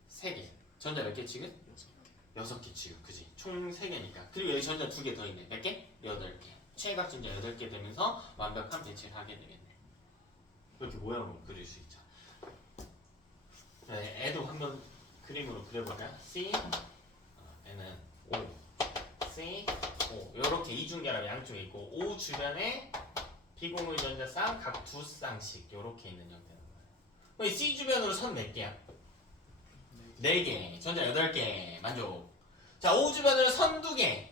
3개. 전자 몇 개 취급? 6개 취급. 그지? 총 3개니까. 그리고 여기 전자 2개 더 있네. 몇 개? 8개. 최각 전자 8개 되면서 완벽한 배치를 하게 되겠네. 이렇게 모양으로 그릴 수 있죠. 네, 애도 한번 그림으로 그려볼까요? C 얘는 O C O 이렇게 이중결합 양쪽에 있고 O 주변에 비공유 전자 쌍 각 2쌍씩 이렇게 있는 형태는 거예요. C 주변으로 선 몇 개야? 4개. 전자 8개. 만족. 자, O 주변으로 선 2개.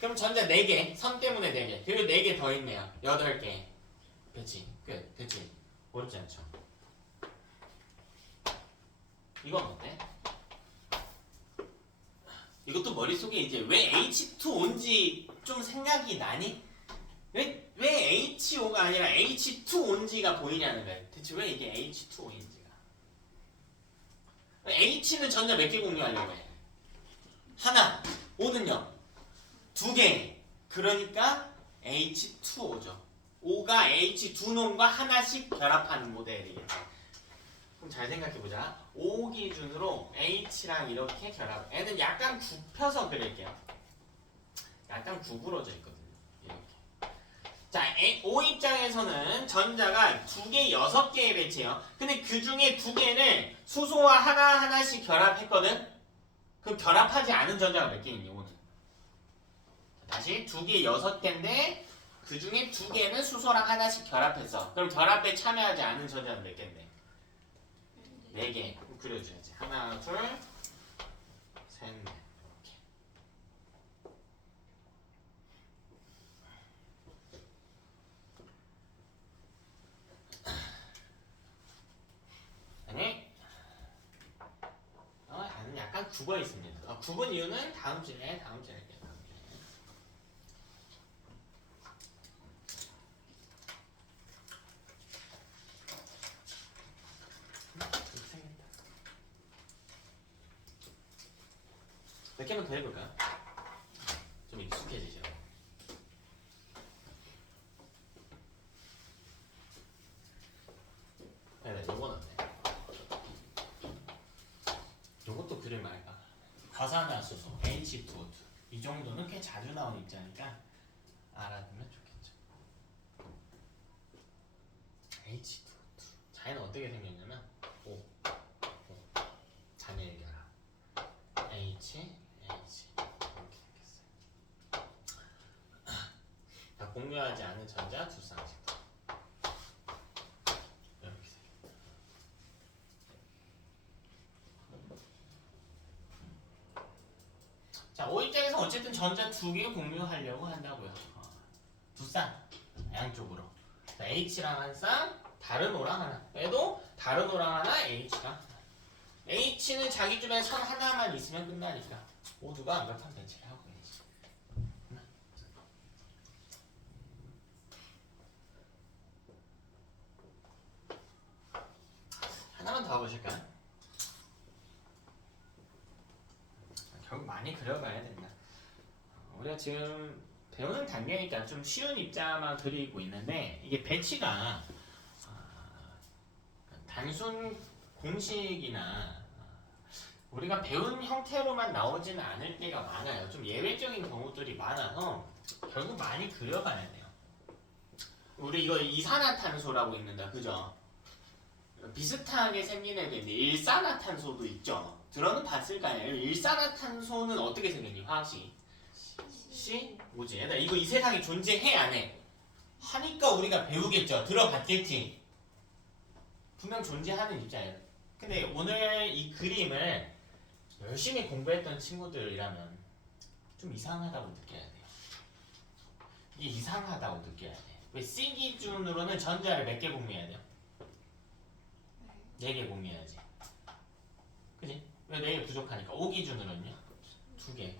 그럼 전자 4개. 선 때문에 4개. 그리고 4개 더 있네요. 8개. 배치. 끝. 배치. 어렵지 않죠? 이건 어때? 이것도 머릿속에 이제 왜 H2온지 좀 생각이 나니? 왜 HO가 아니라 H2온지가 보이냐는 거야. 대체 왜 이게 H2O인지가. H는 전자 몇 개 공유하려고 해? 하나. O는요? 2개. 그러니까 H2O죠. O가 H2놈과 하나씩 결합하는 모델이겠죠. 그럼 잘 생각해보자. O 기준으로 H랑 이렇게 결합. N은 약간 굽혀서 그릴게요. 약간 구부러져 있거든요. 이렇게. 자, O 입장에서는 전자가 2개, 6개의 배치예요. 근데 그 중에 2개는 수소와 하나씩 결합했거든? 그럼 결합하지 않은 전자가 몇 개 있니, O는? 다시 2개, 6개인데 그 중에 2개는 수소랑 하나씩 결합했어. 그럼 결합에 참여하지 않은 전자는 몇 개인데? 4개. 그려줘야지. 하나, 둘, 셋, 넷. 이렇게. 아니, 나는 약간 굽어 있습니다. 굽은 이유는 다음 주에 할게요. 다음 주에. 몇 개만 더 해볼까요? 좀 익숙해지죠. 네, 요건 어때? 요것도 그릴 말까? 과산화수소 H2O2 이 정도는 꽤 자주 나오는 입자니까 알아두면 좋겠죠. H2O2 자, 얘는 어떻게 생겼냐면 O 단일 결합 H 이렇게 생겼어요. 다 공유하지 않은 전자 2쌍씩 이렇게 생겼다. 자, O 입장에서 어쨌든 전자 2개 공유하려고 한다고요. 2쌍 양쪽으로. 자, H랑 한 쌍, 다른 O랑 하나. 얘도 다른 O랑 하나, H랑 하나. H는 자기 주변에 선 하나만 있으면 끝나니까 모두가 완벽한 배치를 하고 있지. 하나만 더 보실까요? 결국 많이 그려가야 된다. 우리가 지금 배우는 단계니까 좀 쉬운 입자만 그리고 있는데 이게 배치가 단순 공식이나 우리가 배운 형태로만 나오지는 않을 때가 많아요. 좀 예외적인 경우들이 많아서 결국 많이 그려가야 돼요. 우리 이거 이산화탄소라고 있는다, 그죠? 비슷하게 생긴 애도 있는데 일산화탄소도 있죠. 들어는 봤을 거 아니에요. 일산화탄소는 어떻게 생겼니? 화학식 C? 뭐지? 얘들아 이거 이 세상에 존재해 안 해? 하니까 우리가 배우겠죠. 들어봤겠지. 분명 존재하는 입장이에요. 근데 오늘 이 그림을 열심히 공부했던 친구들이라면 좀 이상하다고 느껴야 돼요. 이게 이상하다고 느껴야 돼. 왜 C 기준으로는 전자를 몇 개 공유해야 돼요? 4개 공유해야지. 그지? 왜 4개 부족하니까 5 기준으로는요? 2개.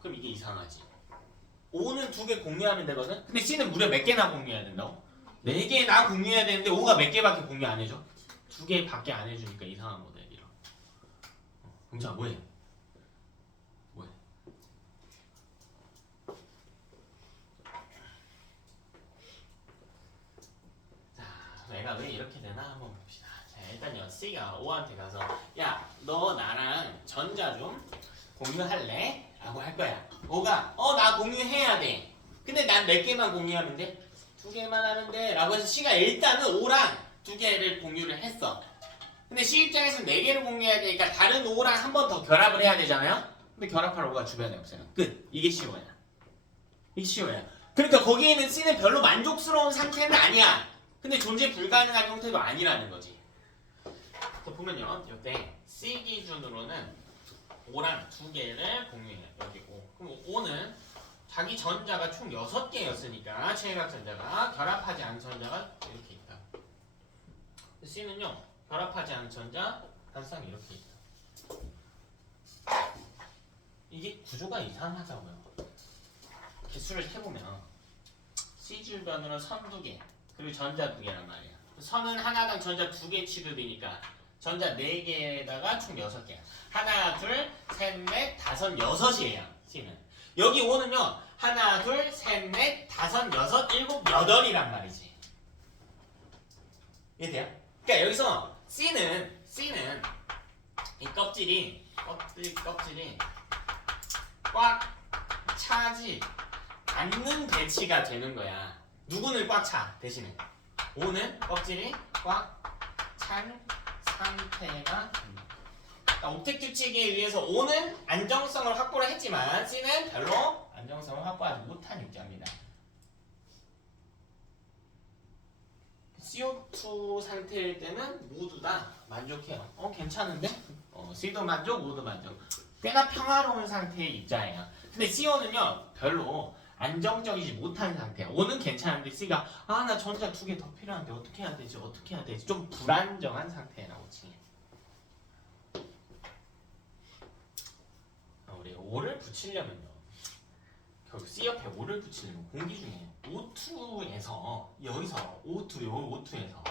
그럼 이게 이상하지. 5는 2개 공유하면 되거든? 근데 C는 무려 몇 개나 공유해야 된다고? 4개나 공유해야 되는데 5가 몇 개밖에 공유 안 해줘? 2개밖에 안 해주니까 이상한 모델이라. 공자 뭐해? 뭐해? 자, 내가 왜 이렇게 되나 한번 봅시다. 자, 일단요 C가 5한테 가서 야, 너 나랑 전자 좀 공유할래? 라고 할 거야. 5가 나 공유해야 돼. 근데 난 몇 개만 공유하면 돼? 2개만 하면 돼. 라고 해서 C가 일단은 5랑 2개를 공유를 했어. 근데 C 입장에서는 4개를 공유해야 되니까 다른 5랑 한 번 더 결합을 해야 되잖아요? 근데 결합할 5가 주변에 없어요. 끝. 이게 C5야. 이게 C5야. 그러니까 거기에 있는 C는 별로 만족스러운 상태는 아니야. 근데 존재 불가능한 형태도 아니라는 거지. 자, 보면요. 이때 C 기준으로는 5랑 2개를 공유해요. 여기 5. 그럼 5는 자기 전자가 총 6개였으니까 최외각 전자가 결합하지 않은 전자가 이렇게 있다. C는요. 결합하지 않은 전자 단쌍 이렇게 있다. 이게 구조가 이상하다고요. 개수를 해보면 C 주변으로 선 2개 그리고 전자 2개란 말이야. 선은 하나당 전자 2개 취급이니까 전자 4개에다가 총 6개야. 하나, 둘, 셋, 넷, 다섯, 6이에요. C는. 여기 5는요. 하나, 둘, 셋, 넷, 다섯, 여섯, 일곱, 8이란 말이지. 이해돼요? 그러니까 여기서 C는 이 껍질이 꽉 차지 않는 배치가 되는 거야. 누구는 꽉 차 대신에 5는 껍질이 꽉 찬 상태가 됩니다. 그러니까 옥텟 규칙에 의해서 5는 안정성을 확보를 했지만 C는 별로 안정성을 확보하지 못한 입자입니다. CO2 상태일 때는 모두 다 만족해요. 괜찮은데? C도 만족, O도 만족. 꽤나 평화로운 상태의 입자예요. 근데 CO는요 별로 안정적이지 못한 상태야. O는 괜찮은데 C가 나 전자 2개 더 필요한데 어떻게 해야 되지? 좀 불안정한 상태라고 치. 우리 5를 붙이려면요. 결국 C 옆에 5를 붙이려면 공기 중에 O2에서 여기서 O2에서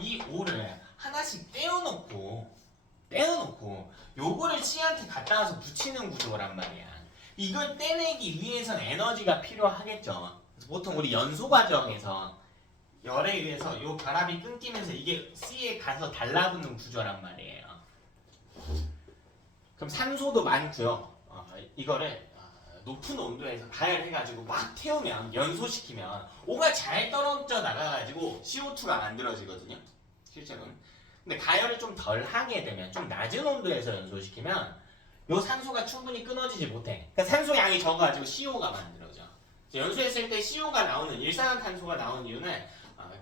이 5를 하나씩 떼어놓고 요거를 C한테 갖다 와서 붙이는 구조란 말이야. 이걸 떼내기 위해선 에너지가 필요하겠죠. 그래서 보통 우리 연소 과정에서 열에 의해서 요 결합이 끊기면서 이게 C에 가서 달라붙는 구조란 말이에요. 그럼 산소도 많고요. 이거를 높은 온도에서 가열해가지고 막 태우면 연소시키면 O가 잘 떨어져 나가가지고 CO2가 만들어지거든요. 실제로는. 근데 가열을 좀 덜 하게 되면 좀 낮은 온도에서 연소시키면 요 산소가 충분히 끊어지지 못해. 그러니까 산소 양이 적어가지고 CO가 만들어져. 연소했을 때 CO가 나오는 일산화탄소가 나오는 이유는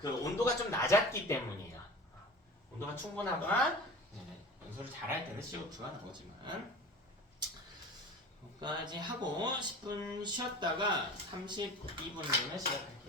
그 온도가 좀 낮았기 때문이에요. 온도가 충분하거나 연소를 잘할 때는 CO2가 나오지만 여기까지 하고 10분 쉬었다가 32분 되면 시작할게요.